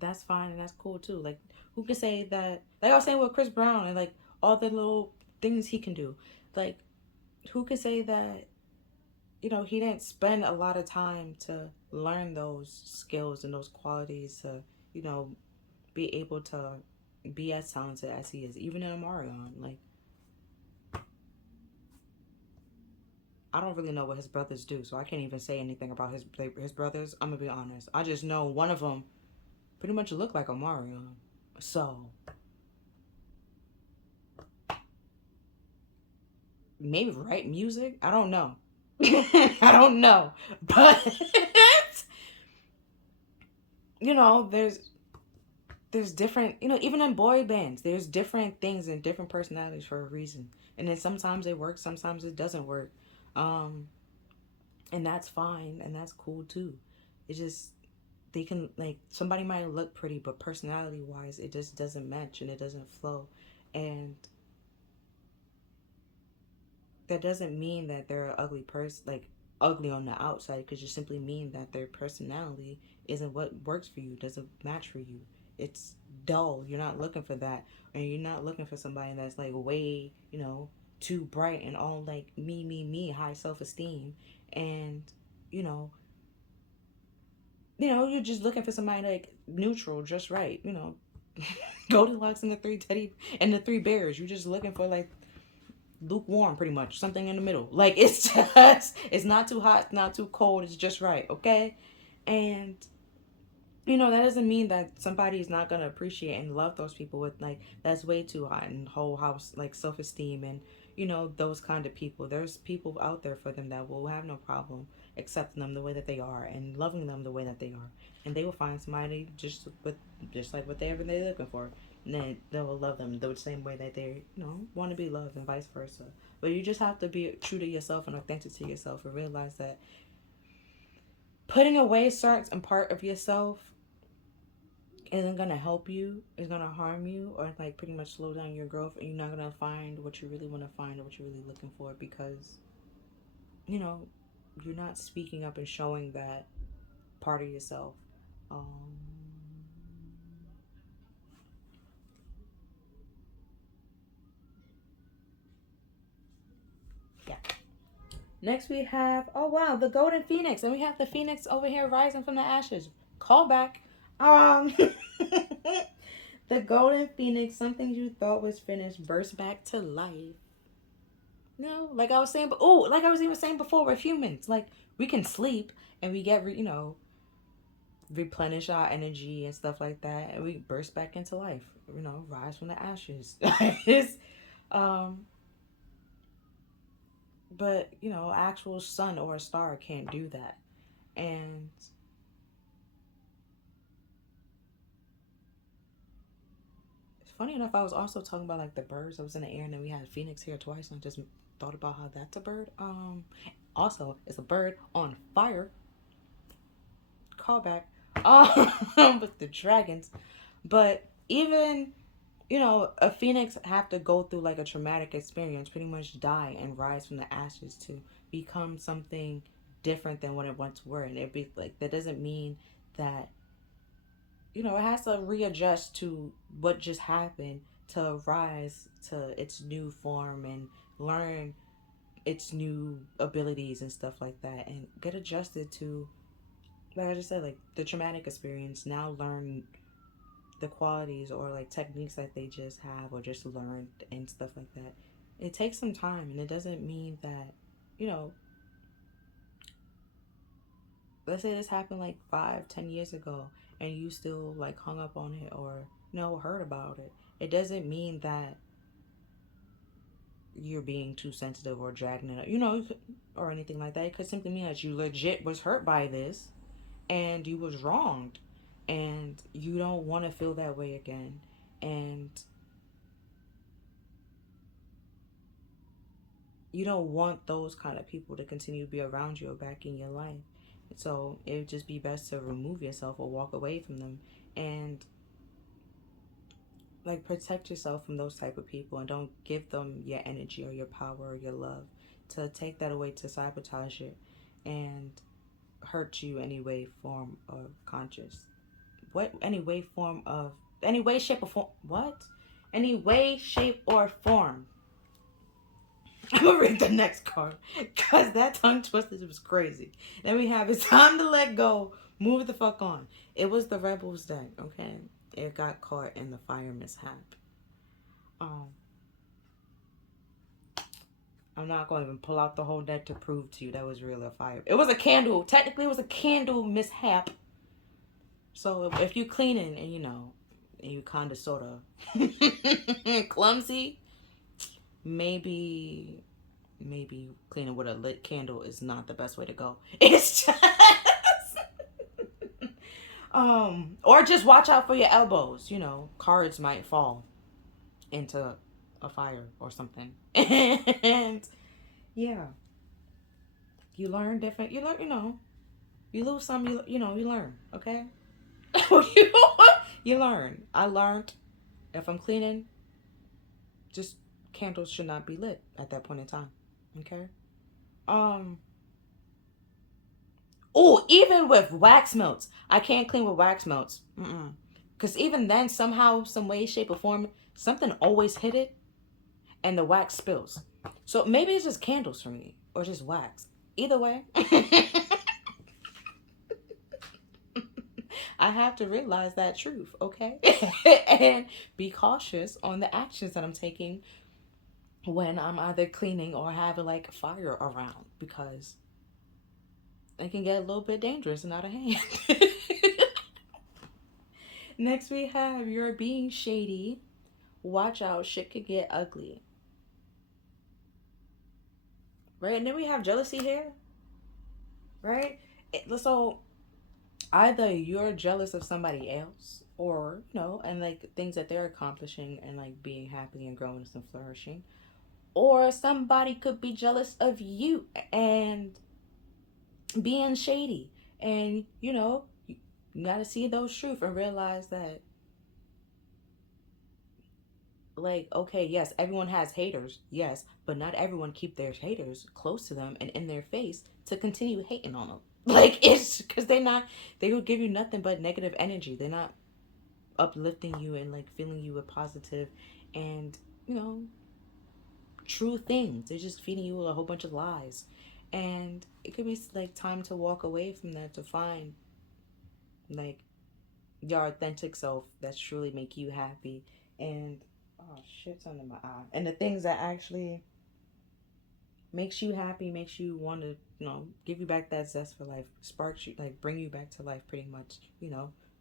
that's fine and that's cool too. Like, who can say that, like I was saying with Chris Brown, and like all the little things he can do, like, who can say that he didn't spend a lot of time to learn those skills and those qualities to, you know, be able to be as talented as he is, even in a Marion. Like, I don't really know what his brothers do, so I can't even say anything about his brothers. I'm gonna be honest. I just know one of them pretty much looked like a Mario. So maybe write music. I don't know. I don't know, but you know, there's different, you know, even in boy bands, there's different things and different personalities for a reason. And then sometimes it works, sometimes it doesn't work. Um, and that's fine and that's cool too. It just, they can, like, somebody might look pretty, but personality wise, it just doesn't match and it doesn't flow. And that doesn't mean that they're an ugly person, like ugly on the outside. It could just simply mean that their personality isn't what works for you, doesn't match for you. It's dull. You're not looking for that, and you're not looking for somebody that's like way, you know, too bright and all like me, high self esteem, and you know, you're just looking for somebody like neutral, just right. Goldilocks and the three bears. You're just looking for like lukewarm, pretty much something in the middle. Like it's just, it's not too hot, not too cold, it's just right. Okay. And that doesn't mean that somebody is not going to appreciate and love those people with like that's way too hot and whole house like self-esteem and those kind of people. There's people out there for them that will have no problem accepting them the way that they are and loving them the way that they are, and they will find somebody just like whatever they're looking for, and then they will love them the same way that they want to be loved, and vice versa. But you just have to be true to yourself and authentic to yourself and realize that putting away certain part of yourself isn't gonna help you, is gonna harm you, or like pretty much slow down your growth, and you're not gonna find what you really want to find or what you're really looking for, because you're not speaking up and showing that part of yourself. um yeah. Next we have, oh wow, the golden phoenix, and we have the phoenix over here rising from the ashes. Call back. um the golden phoenix, something you thought was finished burst back to life. No, like I was saying, but oh, like I was even saying before, we're humans. Like we can sleep and we get, replenish our energy and stuff like that, and we burst back into life. Rise from the ashes. It's, um, but actual sun or a star can't do that. And funny enough, I was also talking about like the birds. I was in the air, and then we had Phoenix here twice, and I just thought about how that's a bird. Also, it's a bird on fire. Callback. With the dragons, but even a phoenix have to go through like a traumatic experience, pretty much die and rise from the ashes to become something different than what it once were, and it be like that doesn't mean that it has to readjust to what just happened to rise to its new form and learn its new abilities and stuff like that, and get adjusted to, like I just said, like the traumatic experience. Now learn the qualities or like techniques that they just have or just learned and stuff like that. It takes some time, and it doesn't mean that, you know, let's say this happened like 5-10 years ago and you still like hung up on it or heard about it. It doesn't mean that you're being too sensitive or dragging it, or anything like that. It could simply mean that you legit was hurt by this and you was wronged, and you don't want to feel that way again, and you don't want those kind of people to continue to be around you or back in your life. So it would just be best to remove yourself or walk away from them, and like protect yourself from those type of people, and don't give them your energy or your power or your love to take that away, to sabotage it and hurt you any way, form of conscious, any way, shape, or form. What? Any way, shape, or form. I'm gonna read the next card because that tongue twisted was crazy. Then we have It's Time to Let Go, Move the Fuck On. It was the Rebels deck, okay? It got caught in the fire mishap. Um, I'm not going to even pull out the whole deck to prove to you that was really a fire. It was a candle. Technically, it was a candle mishap. So if you cleaning and and you kind of sort of clumsy, maybe cleaning with a lit candle is not the best way to go. It's just or just watch out for your elbows. Cards might fall into a fire or something. And yeah, you learn different. You learn, you lose some. You learn. Okay, you learn. I learned if I'm cleaning, just candles should not be lit at that point in time. Okay. Um. Oh, even with wax melts, I can't clean with wax melts. Because even then, somehow, some way, shape, or form, something always hit it, and the wax spills. So maybe it's just candles for me, or just wax. Either way, I have to realize that truth, okay? And be cautious on the actions that I'm taking when I'm either cleaning or having like fire around, because it can get a little bit dangerous and out of hand. Next, we have you're being shady. Watch out, shit could get ugly. Right? And then we have jealousy here. Right? So either you're jealous of somebody else, or, and like things that they're accomplishing and like being happy and growing and flourishing. Or somebody could be jealous of you and being shady. And, you gotta see those truth and realize that, like, okay, yes, everyone has haters, yes, but not everyone keep their haters close to them and in their face to continue hating on them. Like, it's because they will give you nothing but negative energy. They're not uplifting you and like filling you with positive and, true things. They're just feeding you a whole bunch of lies. And it could be like time to walk away from that to find like your authentic self that's truly make you happy. And oh, shit's under my eye. And the things that actually makes you happy, makes you want to, give you back that zest for life, sparks you, like bring you back to life pretty much,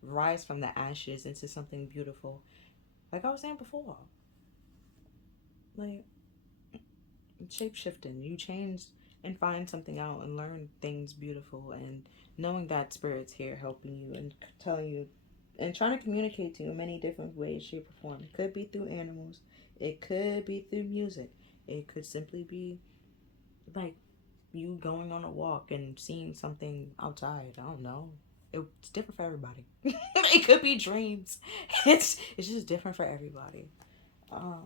rise from the ashes into something beautiful. Like I was saying before, like shape shifting, you change and find something out and learn things beautiful, and knowing that spirit's here helping you and telling you and trying to communicate to you in many different ways, shape, or form. It could be through animals, it could be through music, it could simply be like you going on a walk and seeing something outside. I don't know. It's different for everybody. It could be dreams. It's just different for everybody. Oh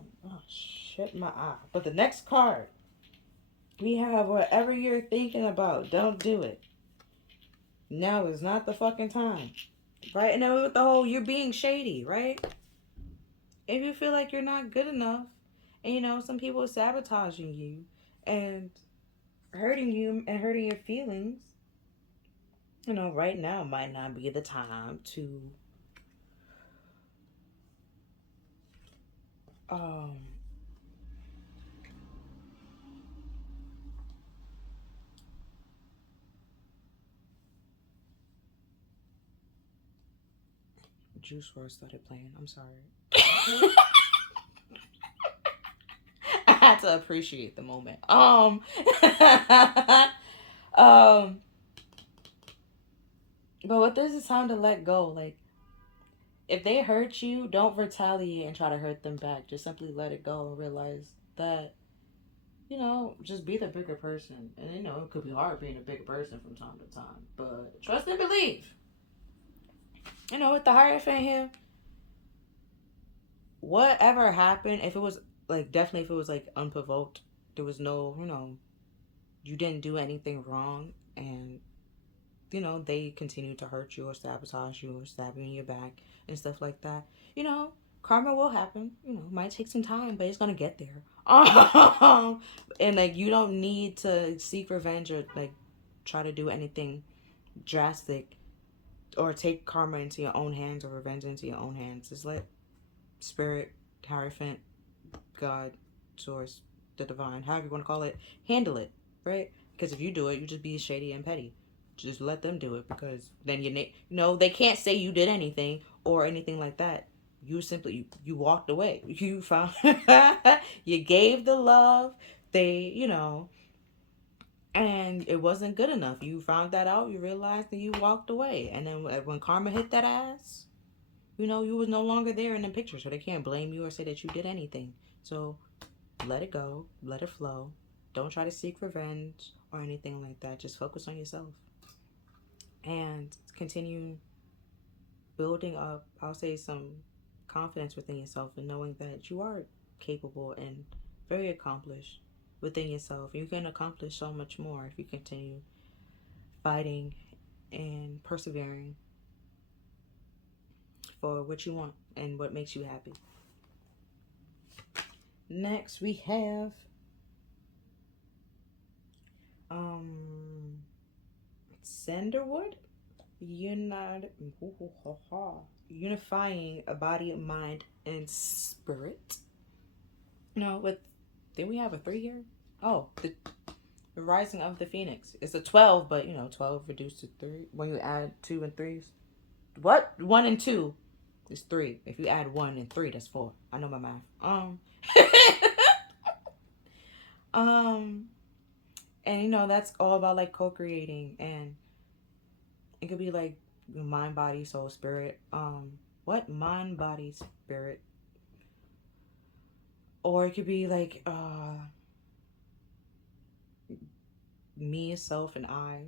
shit, my eye. But the next card we have whatever you're thinking about, don't do it. Now is not the fucking time. Right? And then with the whole you're being shady, right? If you feel like you're not good enough, and some people are sabotaging you and hurting you and hurting your feelings, right now might not be the time to um Juice WRLD started playing. I'm sorry. I had to appreciate the moment. Um but what this is time to let go. Like, if they hurt you, don't retaliate and try to hurt them back. Just simply let it go and realize that, just be the bigger person. And it could be hard being a bigger person from time to time. But trust and believe. With the Hierophant here, whatever happened, if it was like definitely if it was like unprovoked, there was no, you didn't do anything wrong, and they continue to hurt you or sabotage you or stab you in your back and stuff like that. Karma will happen. Might take some time, but it's gonna get there. And like you don't need to seek revenge or like try to do anything drastic or take karma into your own hands or revenge into your own hands. Just let spirit, Hierophant, God, source, the divine, however you want to call it, handle it, right? Because if you do it, you just be shady and petty. Just let them do it, because then they can't say you did anything or anything like that. You simply you walked away. You found you gave the love. They and it wasn't good enough. You found that out. You realized, and you walked away. And then when karma hit that ass, you was no longer there in the picture, so they can't blame you or say that you did anything. So let it go, let it flow. Don't try to seek revenge or anything like that. Just focus on yourself and continue building up, I'll say, some confidence within yourself, and knowing that you are capable and very accomplished within yourself. You can accomplish so much more if you continue fighting and persevering for what you want and what makes you happy. Next we have Sanderwood, unifying a body, mind, and spirit. Did we have a 3 here? Oh, the rising of the phoenix. It's a 12, but 12 reduced to 3 when you add 2 and 3s. What? 1 and 2 is 3. If you add 1 and 3, that's 4. I know my math. And that's all about like co-creating, and it could be like mind, body, soul, spirit. What? Mind, body, spirit. Or it could be like me, self, and I,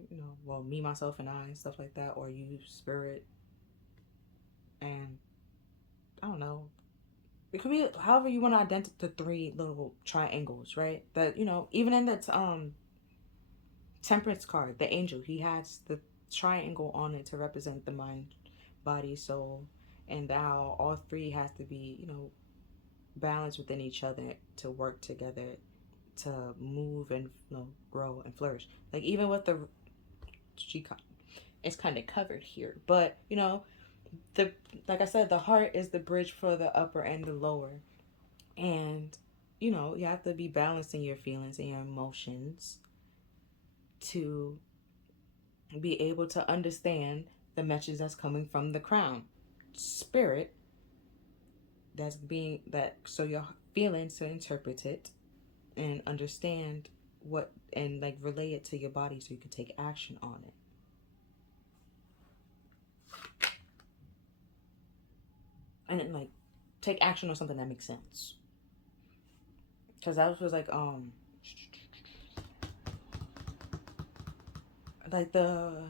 me, myself, and I, stuff like that. Or you, spirit, and I don't know. It could be however you want to identify the 3 little triangles, right? That, even in the temperance card, the angel, he has the triangle on it to represent the mind, body, soul, and how all 3 has to be, balanced within each other to work together to move and grow and flourish. Like even with it's kind of covered here, but like I said, the heart is the bridge for the upper and the lower, and you have to be balancing your feelings and your emotions to be able to understand the message that's coming from the crown spirit, so your feelings to interpret it and understand what, and like relay it to your body so you can take action on it. And then like take action on something that makes sense. Because that was like the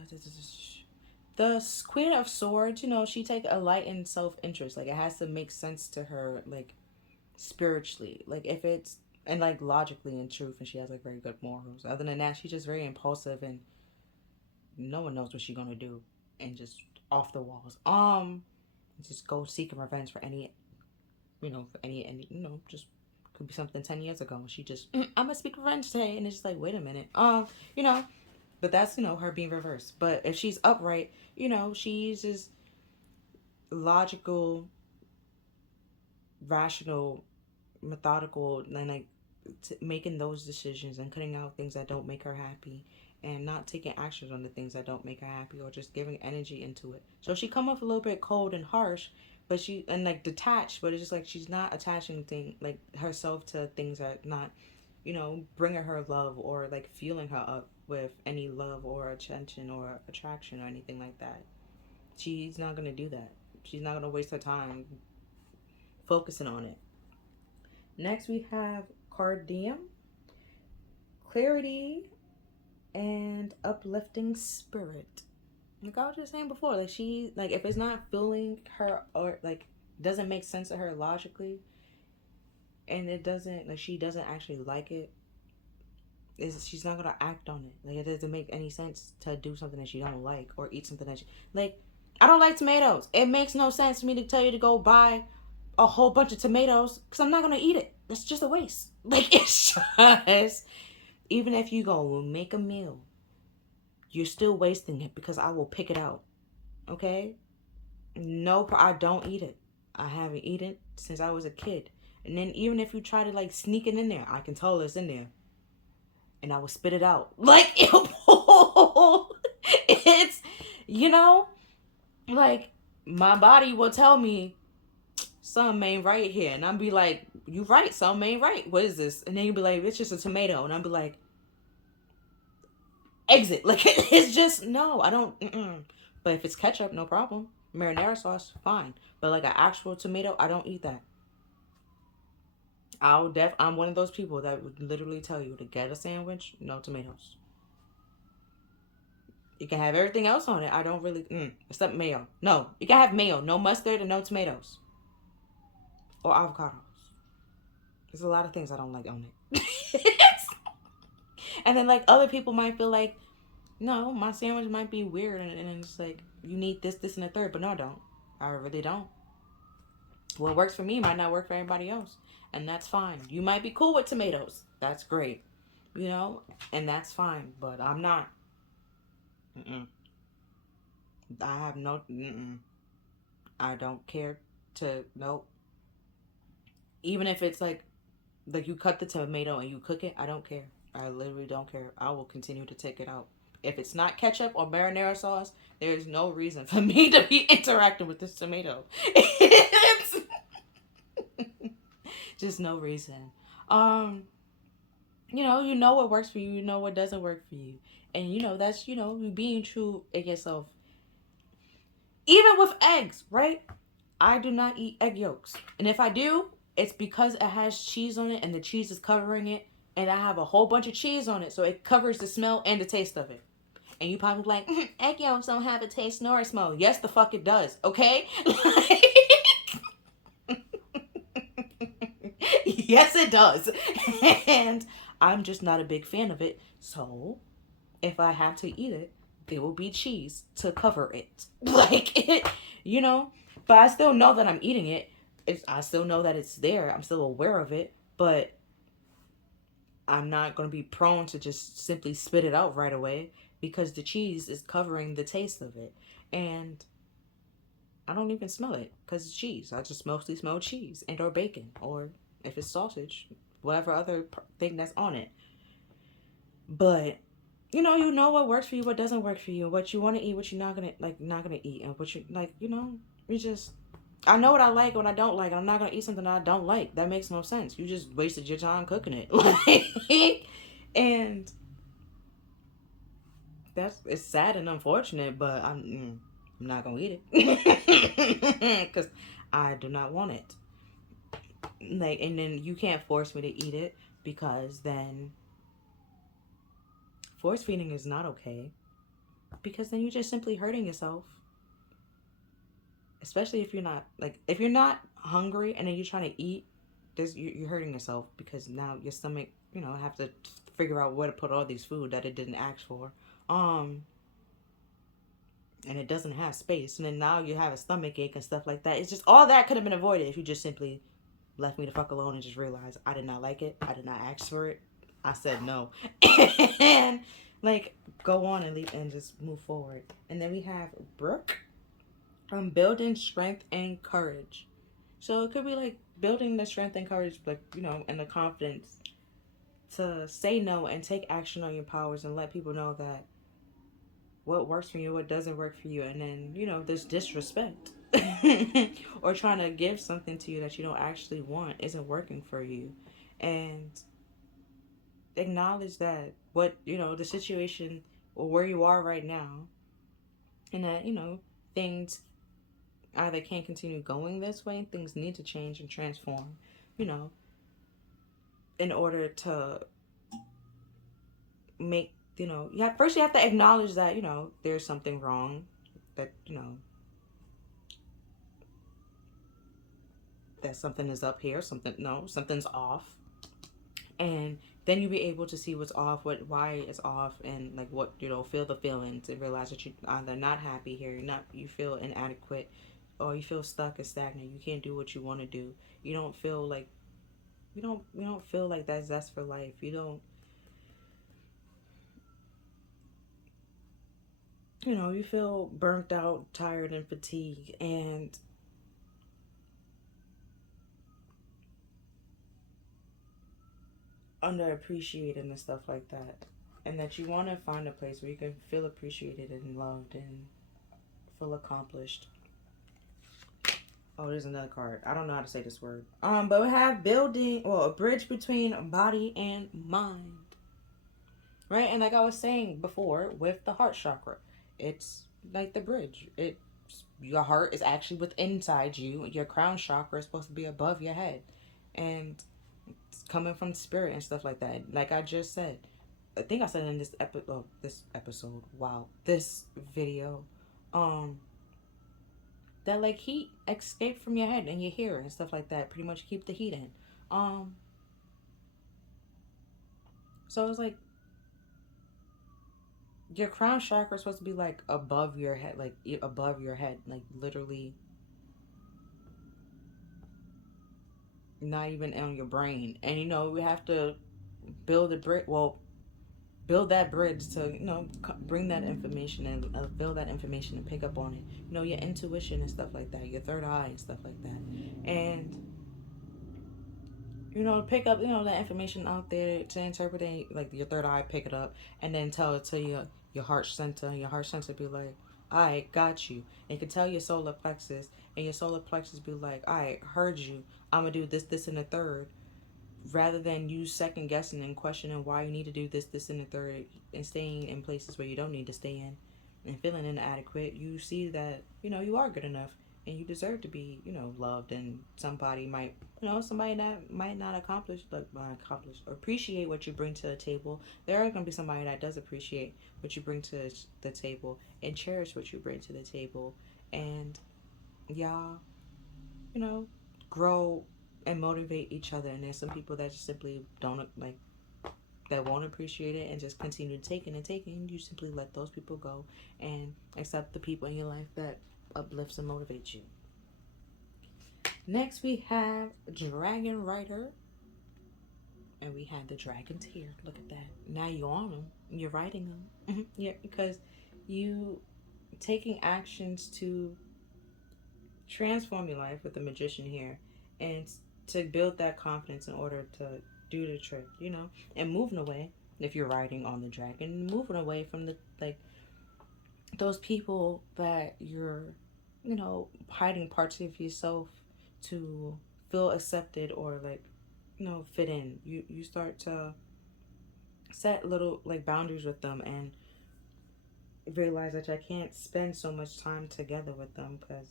Queen of Swords, she take a light in self-interest. Like it has to make sense to her, like spiritually, like if it's, and like logically and truth, and she has like very good morals. Other than that, she's just very impulsive, and no one knows what she's gonna do, and just off the walls. Just go seeking revenge for any, for any, just could be something 10 years ago. She just, I'm gonna speak revenge today, and it's just like, wait a minute, but that's her being reversed. But if she's upright, she's just logical, rational, methodical, and like making those decisions and cutting out things that don't make her happy, and not taking actions on the things that don't make her happy, or just giving energy into it. So she come off a little bit cold and harsh, but like detached, but it's just like she's not attaching like herself to things that not, bringing her love, or like fueling her up with any love or attention or attraction or anything like that. She's not gonna do that. She's not gonna waste her time focusing on it. Next we have Cardium, clarity and uplifting spirit. Like I was just saying before, like she, like if it's not feeling her, or like doesn't make sense to her logically, and it doesn't, like she doesn't actually like it, she's not gonna act on it. Like it doesn't make any sense to do something that she don't like, or eat something that she like. I don't like tomatoes. It makes no sense for me to tell you to go buy a whole bunch of tomatoes, because I'm not gonna eat it. That's just a waste. Like it's just, even if you go make a meal, you're still wasting it, because I will pick it out. Okay? No, I don't eat it. I haven't eaten it since I was a kid. And then even if you try to like sneak it in there, I can tell it's in there. And I will spit it out. Like, it's, you know, like my body will tell me something ain't right here. And I'll be like, you right, something ain't right. What is this? And then you'll be like, it's just a tomato. And I'll be like, exit. Like, it's just, no, I don't, But if it's ketchup, no problem. Marinara sauce, fine. But like an actual tomato, I don't eat that. I'm one of those people that would literally tell you to get a sandwich, no tomatoes. You can have everything else on it. I don't really, except mayo. No, you can have mayo, no mustard, and no tomatoes. Or avocados. There's a lot of things I don't like on it. And then, like, other people might feel like, no, my sandwich might be weird. And it's like, you need this, this, and the third. But no, I don't. I really don't. What works for me might not work for everybody else. And that's fine. You might be cool with tomatoes. That's great. You know? And that's fine. But I'm not. Mm-mm. I have no. Mm-mm. I don't care to. Nope. Even if it's like you cut the tomato and you cook it, I don't care. I literally don't care. I will continue to take it out. If it's not ketchup or marinara sauce, there's no reason for me to be interacting with this tomato. It's just no reason. You know what works for you, you know what doesn't work for you. And that's, you being true in yourself. Even with eggs, right? I do not eat egg yolks. And if I do, it's because it has cheese on it and the cheese is covering it. And I have a whole bunch of cheese on it, so it covers the smell and the taste of it. And you probably like, egg yolks don't have a taste nor a smell. Yes, the fuck it does, okay? Yes, it does. And I'm just not a big fan of it. So if I have to eat it, there will be cheese to cover it. Like, but I still know that I'm eating it. I still know that it's there. I'm still aware of it. But I'm not going to be prone to just simply spit it out right away because the cheese is covering the taste of it. And I don't even smell it because it's cheese. I just mostly smell cheese and or bacon or if it's sausage, whatever other thing that's on it. But you know what works for you, what doesn't work for you, what you want to eat, what you're not gonna eat, and what you like. You just. I know what I like, what I don't like. I'm not gonna eat something that I don't like. That makes no sense. You just wasted your time cooking it, and it's sad and unfortunate. But I'm not gonna eat it because I do not want it. Like, and then you can't force me to eat it because then force feeding is not okay because then you're just simply hurting yourself. Especially if you're not hungry and then you're trying to eat, you're hurting yourself because now your stomach, have to figure out where to put all these food that it didn't ask for, and it doesn't have space, and then now you have a stomach ache and stuff like that. It's just all that could have been avoided if you just simply left me the fuck alone and just realized I did not like it, I did not ask for it, I said no, and go on and leave and just move forward. And then we have Brooke. Building strength and courage. So it could be like building the strength and courage, but and the confidence to say no and take action on your powers and let people know that what works for you, what doesn't work for you, and then there's disrespect or trying to give something to you that you don't actually want isn't working for you, and acknowledge that what the situation or where you are right now, and that things either can't continue going this way, things need to change and transform, in order to make, first you have to acknowledge that, there's something wrong, that, that something is up here, something's off. And then you be able to see what's off, why it's off, and what, feel the feelings and realize that you either not happy here, you feel inadequate, or you feel stuck and stagnant. You can't do what you want to do. You don't feel like you don't feel like that's zest for life. You feel burnt out, tired, and fatigued, and underappreciated and stuff like that. And that you want to find a place where you can feel appreciated and loved and feel accomplished. Oh, there's another card. I don't know how to say this word. But we have building, well, a bridge between body and mind. Right? And like I was saying before with the heart chakra, it's like the bridge. Your heart is actually within inside you. Your crown chakra is supposed to be above your head. And it's coming from spirit and stuff like that. Like I just said, I think I said in this episode, wow, this video, that like heat escape from your head and your hair and stuff like that. Pretty much keep the heat in. So it's like your crown chakra is supposed to be like above your head, like literally not even on your brain. And we have to build a bridge. Well, build that bridge to bring that information and build that information and pick up on it. Your intuition and stuff like that, your third eye and stuff like that, and pick up that information out there to interpret it. Like your third eye pick it up and then tell it to your heart center. Your heart center be like, I got you. And you can tell your solar plexus, and your solar plexus be like, I heard you. I'm gonna do this and the third, rather than you second guessing and questioning why you need to do this and the third, and staying in places where you don't need to stay in and feeling inadequate. You see that you are good enough and you deserve to be loved, and somebody might somebody that might not accomplish or appreciate what you bring to the table. There are going to be somebody that does appreciate what you bring to the table and cherish what you bring to the table, and y'all grow and motivate each other. And there's some people that just simply don't that won't appreciate it and just continue taking and taking. You simply let those people go and accept the people in your life that uplifts and motivates you. Next we have Dragon Rider, and we have the dragons here. Look at that. Now you're on them. You're riding them. Yeah, because you taking actions to transform your life with the Magician here, and to build that confidence in order to do the trick, and moving away. If you're riding on the dragon, moving away from the those people that you're hiding parts of yourself to feel accepted or fit in. You start to set little boundaries with them and realize that I can't spend so much time together with them because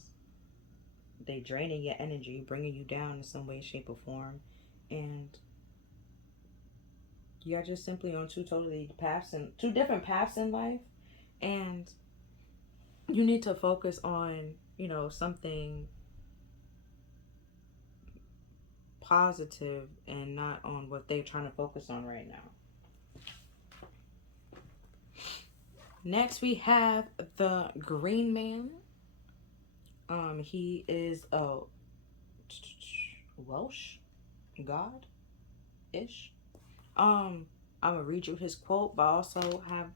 they draining your energy, bringing you down in some way, shape, or form, and you're just simply on two different paths in life, and you need to focus on something positive and not on what they're trying to focus on right now. Next we have the Green Man. He is a Welsh god ish. I'm gonna read you his quote, but I also have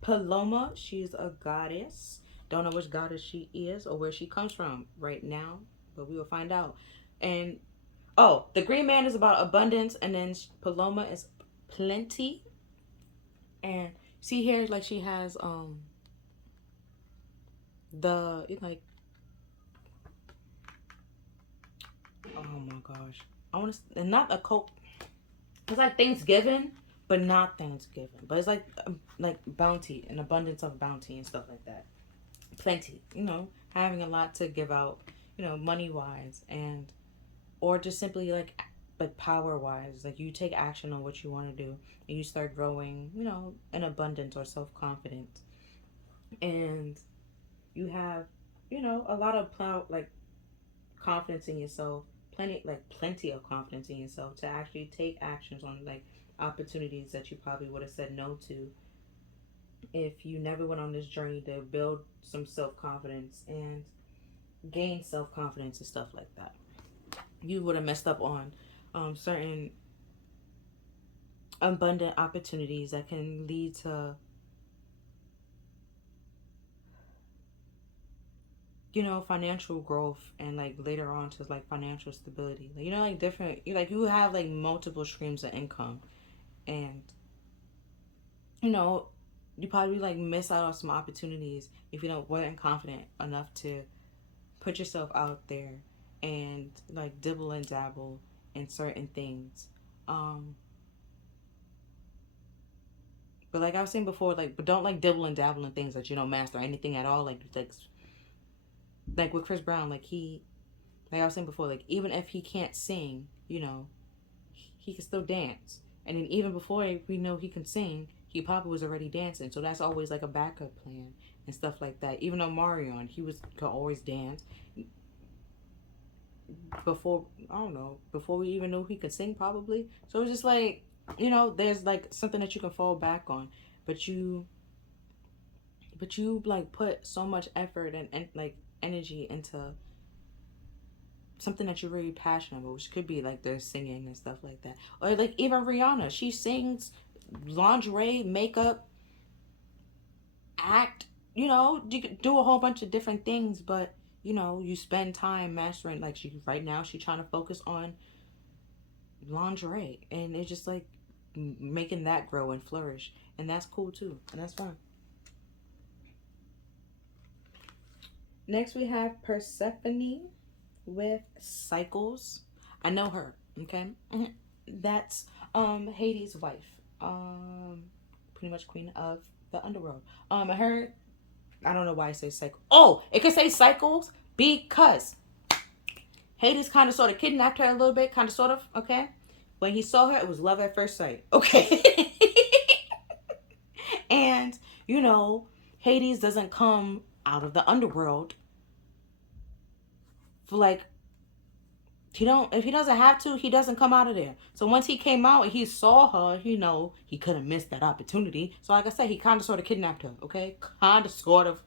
Paloma. She's a goddess. Don't know which goddess she is or where she comes from right now, but we will find out. And the Green Man is about abundance, and then Paloma is plenty. And see here, she has the oh my gosh, I want to, and not a coat. It's like Thanksgiving, but not Thanksgiving. But it's like bounty, an abundance of bounty and stuff like that. Plenty, having a lot to give out, money wise, and or just simply like power wise. Like you take action on what you want to do, and you start growing, in abundance or self confidence, and you have, a lot of confidence in yourself, plenty of confidence in yourself to actually take actions on opportunities that you probably would have said no to if you never went on this journey to build some self-confidence and gain self-confidence and stuff like that. You would have messed up on certain abundant opportunities that can lead to you know, financial growth, and like later on to like financial stability. Like, you know, like different, you have like multiple streams of income, and you know, you probably like miss out on some opportunities if you don't weren't confident enough to put yourself out there and like dibble and dabble in certain things. Um, but like I was saying before, like, but don't like dibble and dabble in things that you don't master anything at all. Like with Chris Brown, like I was saying before, like even if he can't sing, you know, he can still dance. And then even before we know he can sing, he probably was already dancing. So that's always like a backup plan and stuff like that. Even though Marion, could always dance before, I don't know, before we even knew he could sing probably. So it's just like, you know, there's like something that you can fall back on, but you like put so much effort and like energy into something that you're really passionate about, which could be like their singing and stuff like that. Or like even Rihanna, she sings, lingerie, makeup, act, you know, you could do a whole bunch of different things, but you know, you spend time mastering, like she right now she's trying to focus on lingerie, and it's just like making that grow and flourish, and that's cool too, and that's fun. Next we have Persephone with cycles. I know her. Okay, that's Hades' wife. Pretty much queen of the underworld. Her. I don't know why I say cycle. Oh, it could say cycles because Hades kind of sort of kidnapped her a little bit, kind of sort of. Okay, when he saw her, it was love at first sight. Okay, and you know, Hades doesn't come out of the underworld for like he don't if he doesn't have to, he doesn't come out of there. So once he came out and he saw her, you know, he couldn't miss that opportunity. So like I said, he kind of sort of kidnapped her. Okay, kind of sort of.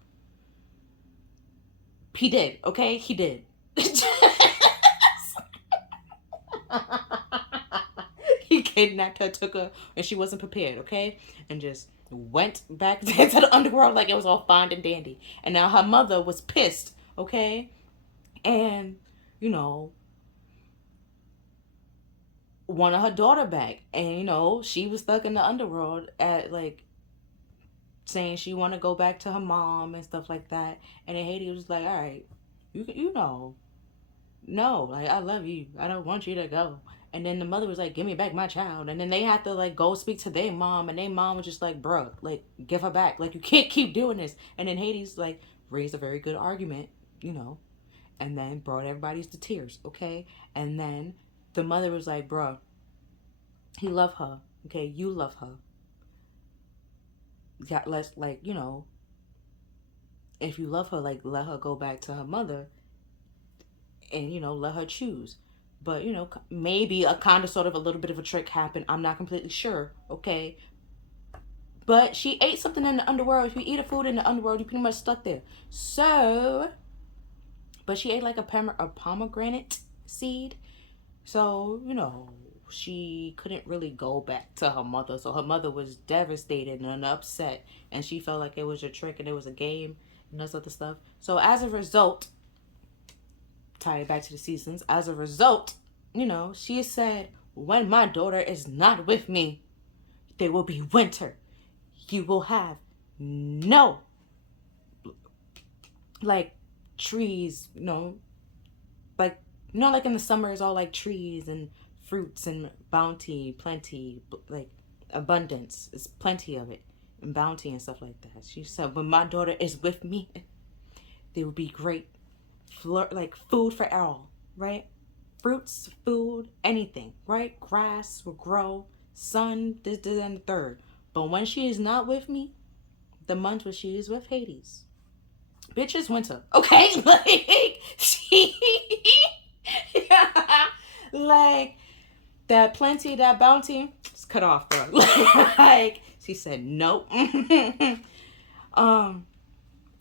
He did. Okay, he did. He kidnapped her, took her, and she wasn't prepared. Okay, and just went back into the underworld like it was all fine and dandy. And now her mother was pissed. Okay, and you know wanted her daughter back, and you know she was stuck in the underworld at like saying she want to go back to her mom and stuff like that. And then Haiti was like, all right, you know, no, like I love you, I don't want you to go. And then the mother was like, give me back my child. And then they had to like go speak to their mom, and their mom was just like, bruh, like give her back, like you can't keep doing this. And then Hades like raised a very good argument, you know, and then brought everybody to tears. Okay, and then the mother was like, bruh, he love her. Okay, you love her. Got let's like, you know, if you love her, like let her go back to her mother, and you know let her choose. But you know maybe a kind of sort of a little bit of a trick happened. I'm not completely sure. Okay, but she ate something in the underworld. If you eat a food in the underworld, you pretty much stuck there. So, but she ate like a pomegranate seed. So you know she couldn't really go back to her mother. So her mother was devastated and upset, and she felt like it was a trick and it was a game and this other stuff. So as a result, tie it back to the seasons. As a result, you know, she said, when my daughter is not with me, there will be winter. You will have no, like, trees, you know, like, you know, like in the summer, it's all like trees and fruits and bounty, plenty, like, abundance. It's plenty of it, and bounty and stuff like that. She said, when my daughter is with me, there will be great, like, food for all, right? Fruits, food, anything, right? Grass will grow, sun, this, and the third. But when she is not with me, the month when she is with Hades, bitch, it's winter, okay? Like, she, yeah, like, that plenty, that bounty, it's cut off, bro. Like, she said, nope. um,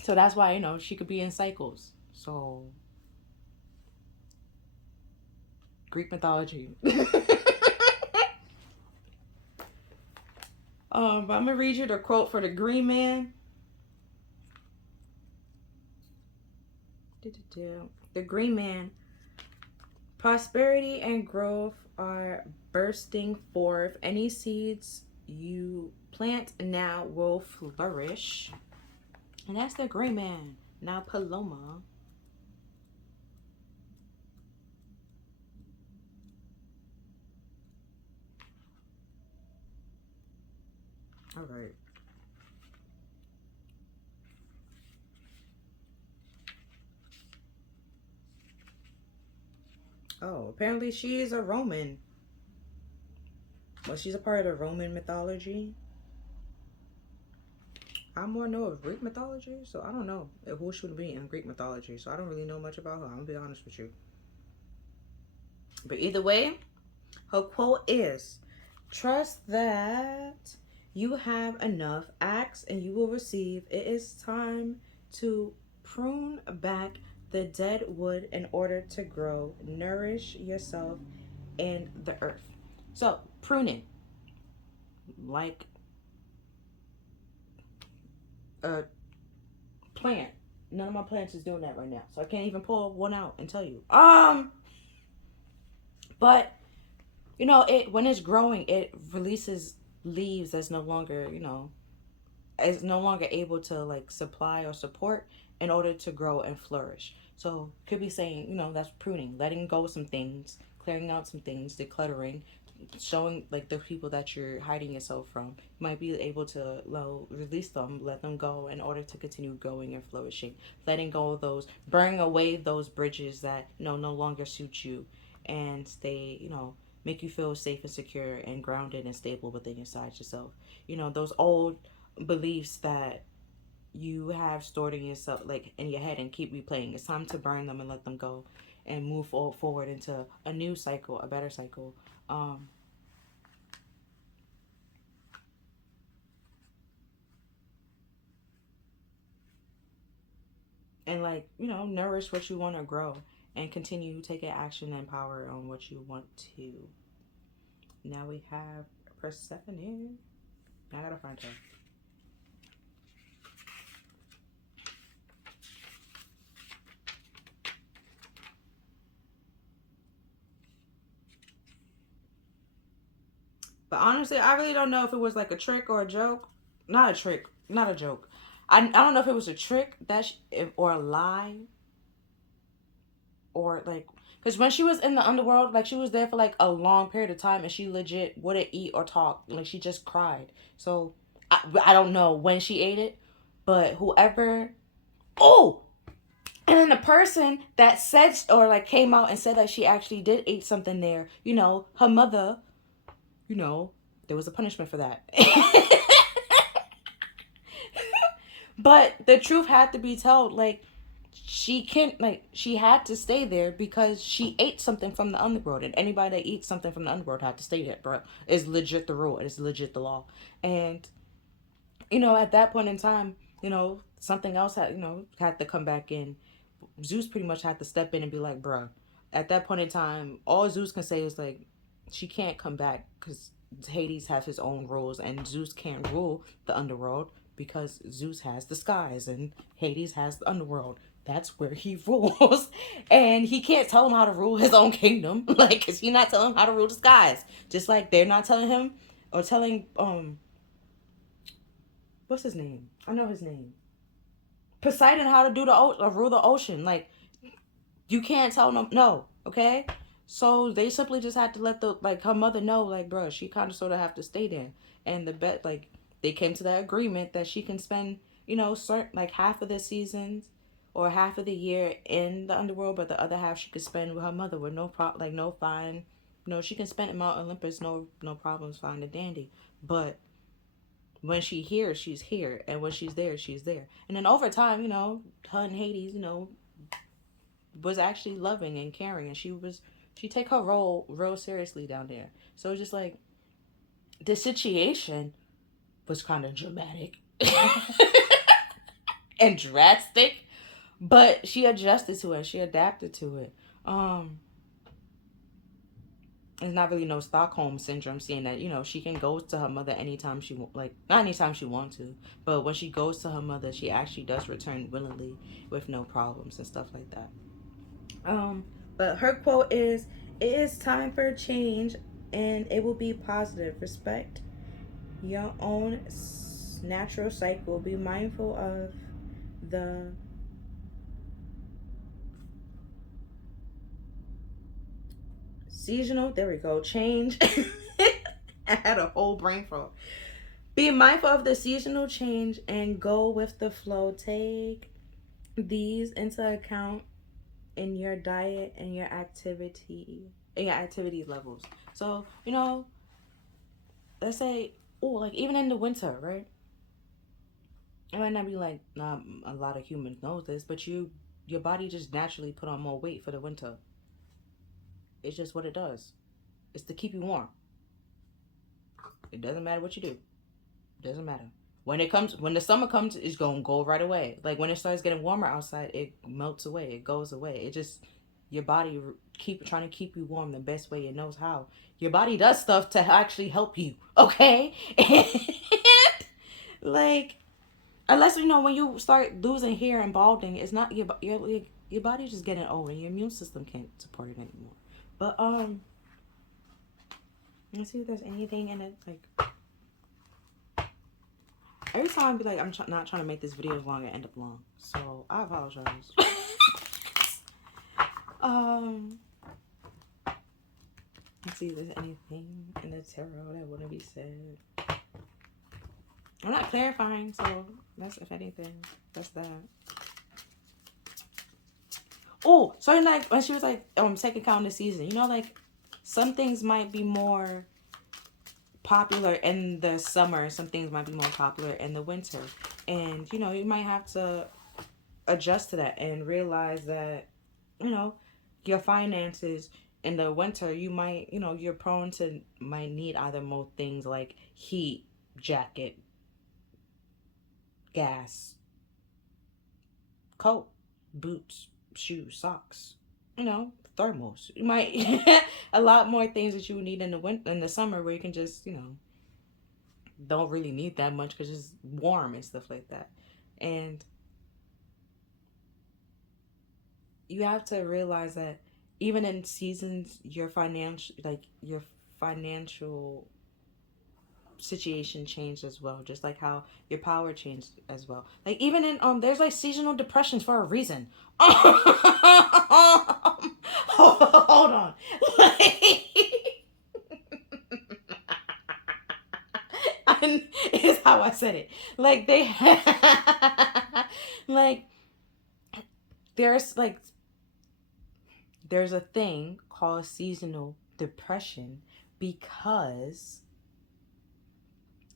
so that's why, you know, she could be in cycles. So, Greek mythology. But I'm gonna read you the quote for the Green Man. The green man. Prosperity and growth are bursting forth. Any seeds you plant now will flourish. And that's the green man. Now Paloma. All right. Oh, apparently she is a Roman. Well, she's a part of the Roman mythology. I more know of Greek mythology, so I don't know who she would be in Greek mythology. So I don't really know much about her. I'm gonna be honest with you. But either way, her quote is, "Trust that you have enough. Ask and you will receive. It is time to prune back the dead wood in order to grow. Nourish yourself and the earth." So pruning, like a plant. None of my plants is doing that right now, so I can't even pull one out and tell you. But you know, it when it's growing, it releases leaves that's no longer, is no longer able to like supply or support in order to grow and flourish. So could be saying, that's pruning, letting go of some things, clearing out some things, decluttering, showing like the people that you're hiding yourself from. You might be able to release them, let them go in order to continue growing and flourishing. Letting go of those, burning away those bridges that no longer suit you, and stay, make you feel safe and secure and grounded and stable within yourself. Those old beliefs that you have stored in yourself, like in your head, and keep replaying. It's time to burn them and let them go, and move forward into a new cycle, a better cycle. And like, nourish what you want to grow, and continue taking action and power on what you want to. Now we have Persephone. I gotta find her. But honestly, I really don't know if it was like a trick or a joke. Not a trick, not a joke. I don't know if it was a trick or a lie, or like, because when she was in the underworld, like she was there for like a long period of time, and she legit wouldn't eat or talk. Like she just cried. So I don't know when she ate it, but whoever. Oh, and then the person that said, or like came out and said that she actually did eat something there, her mother, there was a punishment for that. But the truth had to be told. Like, she had to stay there because she ate something from the underworld, and anybody that eats something from the underworld had to stay there, bro. It's legit the rule. It's legit the law. And at that point in time, something else had to come back in. Zeus pretty much had to step in and be like, bruh, at that point in time, all Zeus can say is like, she can't come back because Hades has his own rules, and Zeus can't rule the underworld because Zeus has the skies and Hades has the underworld. That's where he rules. And he can't tell him how to rule his own kingdom. Like, because he's not telling him how to rule the skies. Just like they're not telling him, or telling, what's his name? I know his name. Poseidon how to do rule the ocean. Like, you can't tell them no, okay? So they simply just had to let her mother know, like, bro, she kind of sort of have to stay there. And they came to that agreement that she can spend, certain, like, half of the seasons or half of the year in the underworld, but the other half she could spend with her mother with no fine. She can spend it Mount Olympus, no problems, fine and dandy. But when she's here, and when she's there, she's there. And then over time, her and Hades, was actually loving and caring, and she take her role real seriously down there. So it's just like, the situation was kind of dramatic and drastic, but she adjusted to it. She adapted to it. And It's not really no Stockholm syndrome, seeing that, she can go to her mother anytime she like, not anytime she wants to, but when she goes to her mother, she actually does return willingly with no problems and stuff like that. But her quote is, "It is time for change, and it will be positive. Respect your own natural cycle. Be mindful of the seasonal." There we go. Change. I had a whole brain fog. Be mindful of the seasonal change and go with the flow. Take these into account in your diet and your activity levels. So, let's say, oh, like even in the winter, right? It might not be like, not a lot of humans know this, but your body just naturally put on more weight for the winter. It's just what it does. It's to keep you warm. It doesn't matter what you do. It doesn't matter. When the summer comes, it's gonna go right away. Like when it starts getting warmer outside, it melts away. It goes away. It just, your body keep trying to keep you warm the best way it knows how. Your body does stuff to actually help you. Okay, and like, unless when you start losing hair and balding, it's not your body's just getting old and your immune system can't support it anymore. But let's see if there's anything in it. Like, every time I be like, I'm not trying to make this video long and end up long, so I apologize. Let's see if there's anything in the tarot that wouldn't be said. I'm not clarifying, so that's, if anything, that's that. Oh, so like when she was like, second count of the season, like some things might be more popular in the summer, some things might be more popular in the winter, and you might have to adjust to that and realize that your finances in the winter, you might you're prone to might need either more things like heat jacket, gas, coat, boots, shoes, socks, thermals. You might a lot more things that you would need in the summer, where you can just don't really need that much because it's warm and stuff like that. And you have to realize that even in seasons, your financial situation changed as well, just like how your power changed as well. Like even in there's like seasonal depressions for a reason. Hold on. Is how I said it. Like they like there's like there's a thing called seasonal depression because,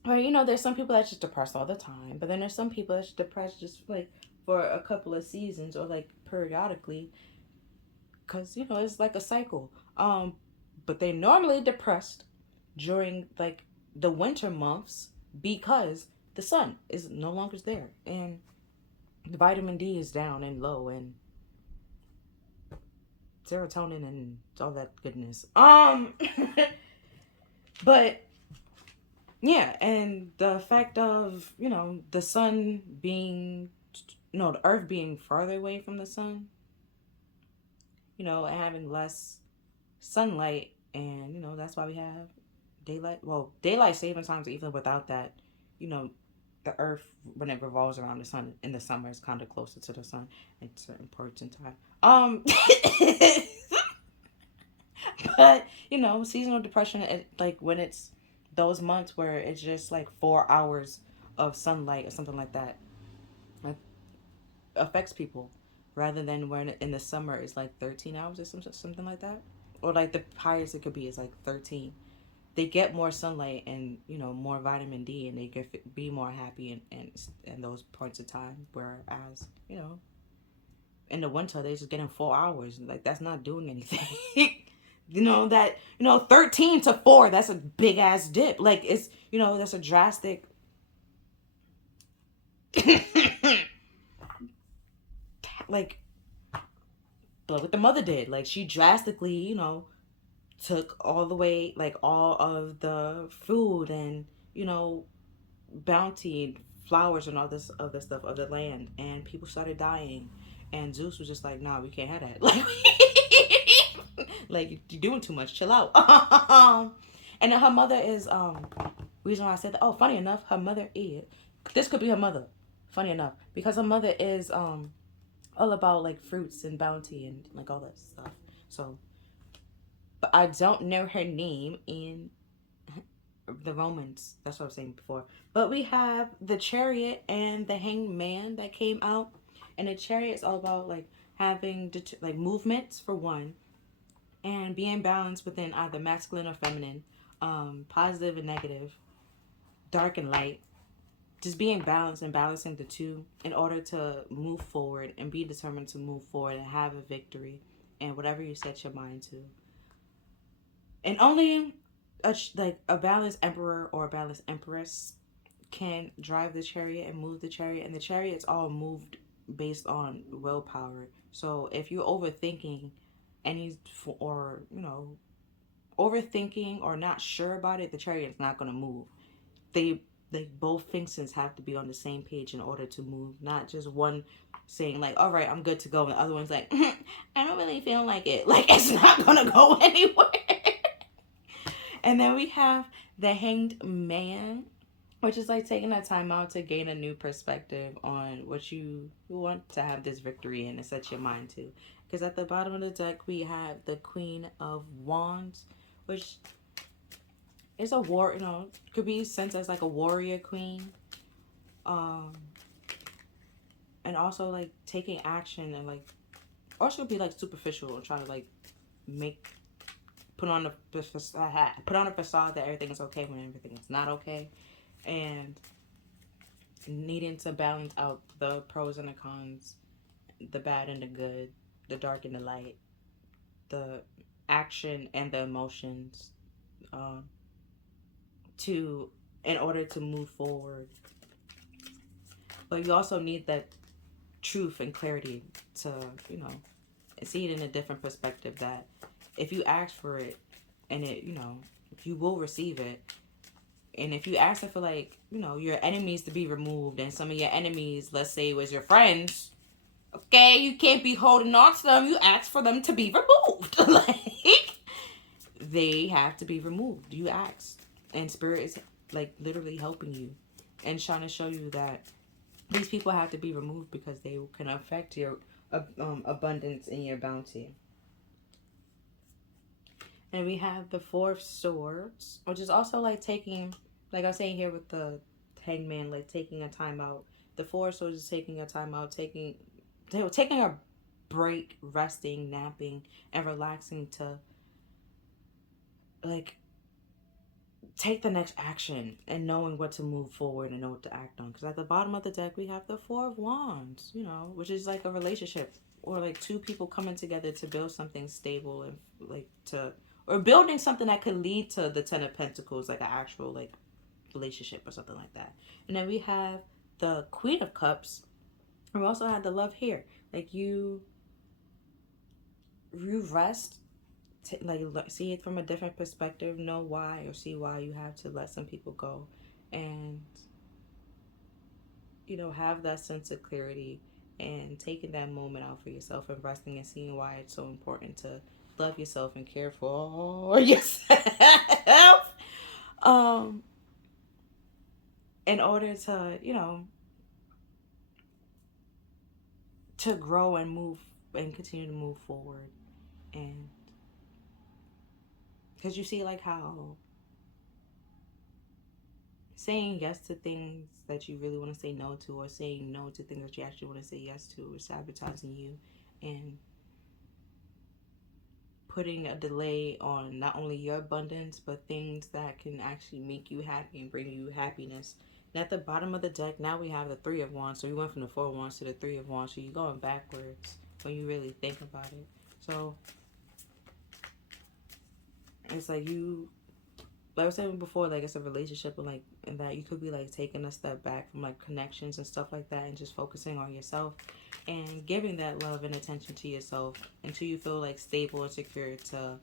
well, there's some people that's just depressed all the time, but then there's some people that's depressed just like for a couple of seasons or like periodically, because it's like a cycle. But they normally depressed during like the winter months because the sun is no longer there and the vitamin D is down and low and serotonin and all that goodness. But yeah, and the effect of the sun being, the earth being farther away from the sun, and having less sunlight, and that's why we have daylight saving times. Even without that, the earth, when it revolves around the sun in the summer, is kind of closer to the sun at certain points in time. But seasonal depression, like when it's those months where it's just like 4 hours of sunlight or something like that, like, affects people, rather than when in the summer it's like 13 hours or something like that, or like the highest it could be is like 13. They get more sunlight and more vitamin D, and they can be more happy in those points of time, whereas in the winter they're just getting 4 hours. Like, that's not doing anything. 13 to 4, that's a big ass dip. Like, it's that's a drastic like, but what the mother did, like, she drastically took all the way, like all of the food and, bounty and flowers and all this other stuff of the land, and people started dying. And Zeus was just like, nah, we can't have that. Like you're doing too much. Chill out. And then her mother is reason why I said that. Oh, funny enough, her mother is. This could be her mother. Funny enough, because her mother is all about like fruits and bounty and like all that stuff. So, but I don't know her name in the Romans. That's what I was saying before. But we have the Chariot and the Hanged Man that came out, and the Chariot is all about like having like movements for one, and being balanced within either masculine or feminine, positive and negative, dark and light. Just being balanced and balancing the two in order to move forward and be determined to move forward and have a victory and whatever you set your mind to. And only a balanced emperor or a balanced empress can drive the chariot and move the chariot, and the chariot's all moved based on willpower. So if you're overthinking or overthinking or not sure about it, the chariot's not going to move. They both functions have to be on the same page in order to move, not just one saying like, all right, I'm good to go, and the other one's like, I don't really feel like it. Like, it's not going to go anywhere. And then we have the Hanged Man, which is like taking that time out to gain a new perspective on what you want to have this victory in and set your mind to. Because at the bottom of the deck, we have the Queen of Wands, which is a could be sent as like a warrior queen. And also like taking action and like, also be like superficial and trying to like put on a facade that everything is okay when everything is not okay, and needing to balance out the pros and the cons, the bad and the good, the dark and the light, the action and the emotions, in order to move forward. But you also need that truth and clarity to see it in a different perspective, that if you ask for it and it you will receive it. And if you ask for like your enemies to be removed, and some of your enemies, let's say, was your friends, okay, you can't be holding on to them. You ask for them to be removed. Like, they have to be removed. You ask, and spirit is like literally helping you and trying to show you that these people have to be removed because they can affect your abundance and your bounty. And we have the Four of Swords, which is also like taking, like I was saying here with the Hangman, like taking a time out. The Four of Swords is taking a time out, taking a break, resting, napping, and relaxing to like take the next action and knowing what to move forward and know what to act on. Because at the bottom of the deck, we have the Four of Wands, which is like a relationship, or like two people coming together to build something stable, and or building something that could lead to the Ten of Pentacles, like an actual like relationship or something like that. And then we have the Queen of Cups. And we also have the Love here. Like you rest, see it from a different perspective, know why, or see why you have to let some people go, and have that sense of clarity and taking that moment out for yourself and resting and seeing why it's so important to love yourself and care for yourself in order to to grow and move and continue to move forward. And because you see like how saying yes to things that you really want to say no to, or saying no to things that you actually want to say yes to, is sabotaging you and putting a delay on not only your abundance, but things that can actually make you happy and bring you happiness. And at the bottom of the deck, now we have the Three of Wands. So we went from the Four of Wands to the Three of Wands. So you're going backwards when you really think about it. So it's like like I was saying before, like it's a relationship, and that you could be like taking a step back from like connections and stuff like that, and just focusing on yourself and giving that love and attention to yourself until you feel like stable and secure to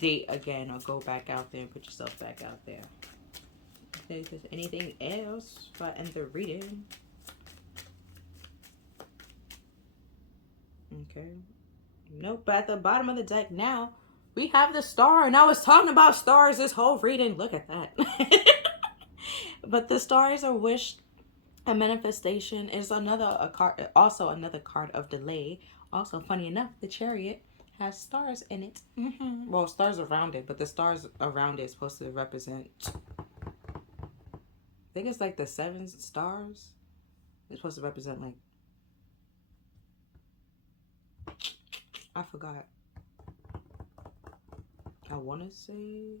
date again or go back out there and put yourself back out there. Okay, if there's anything else if I end the reading. Okay. Nope, but at the bottom of the deck now, we have the star. And I was talking about stars this whole reading. Look at that. But the stars are wish and manifestation is a card, also another card of delay. Also, funny enough, the Chariot has stars in it. Well, stars around it, but the stars around it is supposed to represent, I think it's like the 7 stars. It's supposed to represent like, I forgot. I want to say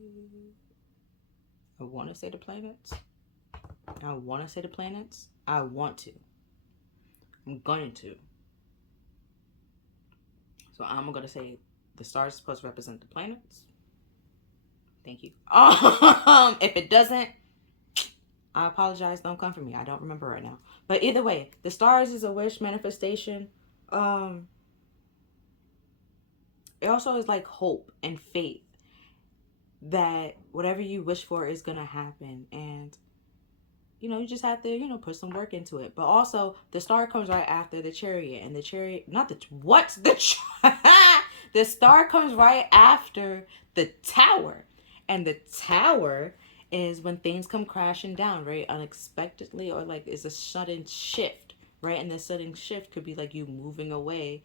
the planets. I want to say the planets. I want to. I'm going to. So I'm going to say the stars are supposed to represent the planets. Thank you. If it doesn't, I apologize. Don't come for me. I don't remember right now. But either way, the stars is a wish manifestation. It also is like hope and faith that whatever you wish for is going to happen. And, you know, you just have to, you know, put some work into it. But also, the star comes right after the Chariot. And the Chariot, not the, what? The star comes right after the Tower. And the Tower is when things come crashing down, right? Unexpectedly, or like it's a sudden shift, right? And the sudden shift could be like you moving away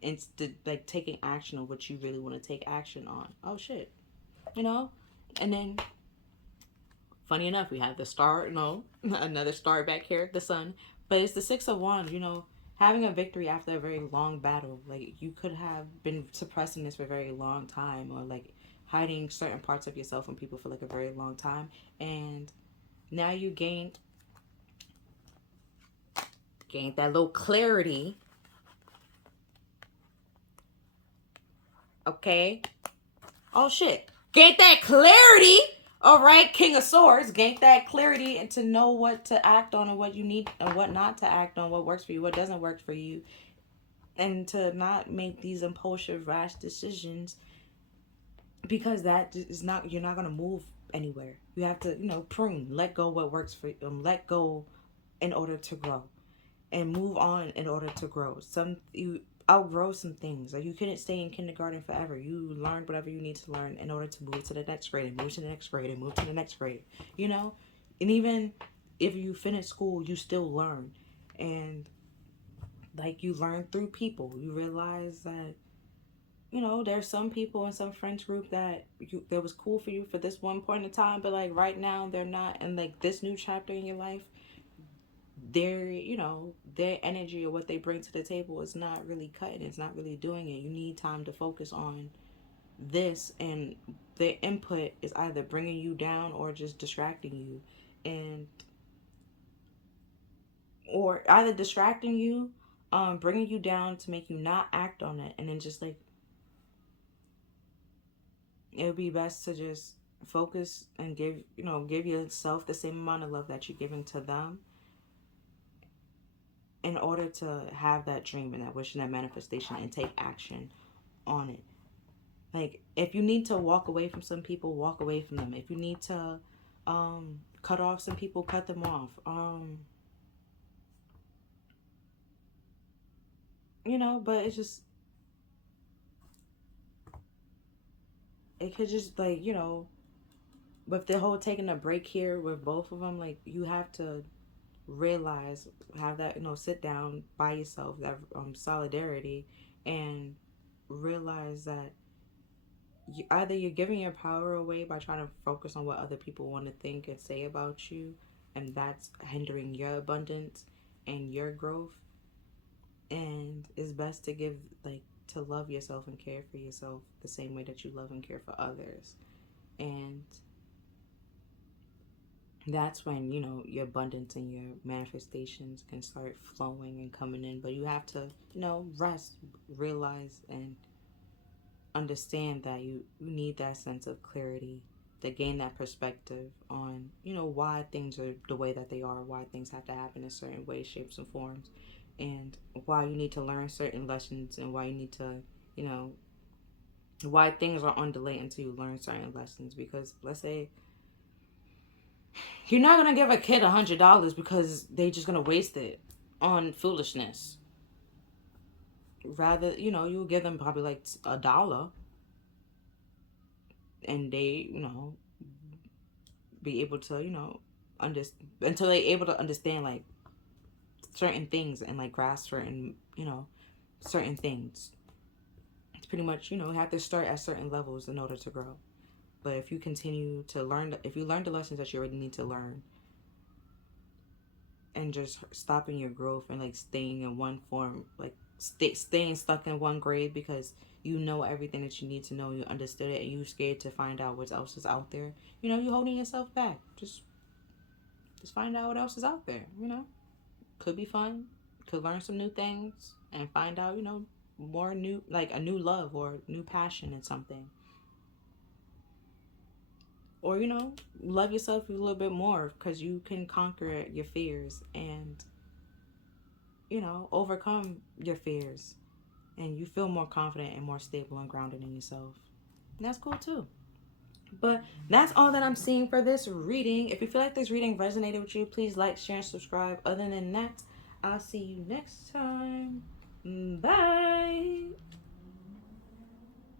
instead, like taking action on what you really want to take action on. Oh, shit. You know? And then, funny enough, we have the star, no, another star back here, the sun. But it's the 6 of Wands, you know, having a victory after a very long battle. Like, you could have been suppressing this for a very long time, or like hiding certain parts of yourself from people for like a very long time. And now you gained that little clarity. Okay. Oh, shit. Gained that clarity. All right, King of Swords, gain that clarity and to know what to act on and what you need and what not to act on, what works for you, what doesn't work for you, and to not make these impulsive, rash decisions, because that is not, you're not going to move anywhere. You have to, you know, prune, let go what works for you, let go in order to grow, and move on in order to grow. You outgrow some things. Like, you couldn't stay in kindergarten forever. You learned whatever you need to learn in order to move to the next grade and move to the next grade and move to the next grade, you know? And even if you finish school, you still learn. And like, you learn through people. You realize that, you know, there's some people in some friends group that was cool for you for this one point in time, but like right now they're not. And like this new chapter in your life, you know, their energy or what they bring to the table is not really cutting. It's not really doing it. You need time to focus on this, and their input is either bringing you down or just distracting you, and or either distracting you, bringing you down to make you not act on it, and then just like, it would be best to just focus and give yourself the same amount of love that you're giving to them, in order to have that dream and that wish and that manifestation and take action on it. Like, if you need to walk away from some people, walk away from them. If you need to cut off some people, cut them off. You know, but it's just, it could just, like, you know, with the whole taking a break here with both of them, like, you have to realize, have that, you know, sit down by yourself, that solidarity, and realize that either you're giving your power away by trying to focus on what other people want to think and say about you, and that's hindering your abundance and your growth. And it's best to give, like, to love yourself and care for yourself the same way that you love and care for others. And that's when, you know, your abundance and your manifestations can start flowing and coming in. But you have to, you know, rest, realize, and understand that you need that sense of clarity to gain that perspective on, you know, why things are the way that they are, why things have to happen in certain ways, shapes, and forms, and why you need to learn certain lessons, and why you need to, you know, why things are on delay until you learn certain lessons. Because let's say you're not gonna give a kid $100 because they just gonna waste it on foolishness. Rather, you'll give them probably like $1, and they, be able to, until they able to understand like certain things and like grasp certain, certain things. It's pretty much, have to start at certain levels in order to grow. But if you continue to learn, if you learn the lessons that you already need to learn, and just stopping your growth and like staying in one form, like staying stuck in one grade because you know everything that you need to know, you understood it, and you're scared to find out what else is out there, you're holding yourself back. Just find out what else is out there. Could be fun, could learn some new things and find out, more new, like a new love or new passion in something. Or, love yourself a little bit more because you can conquer your fears and, overcome your fears. And you feel more confident and more stable and grounded in yourself. And that's cool too. But that's all that I'm seeing for this reading. If you feel like this reading resonated with you, please like, share, and subscribe. Other than that, I'll see you next time. Bye.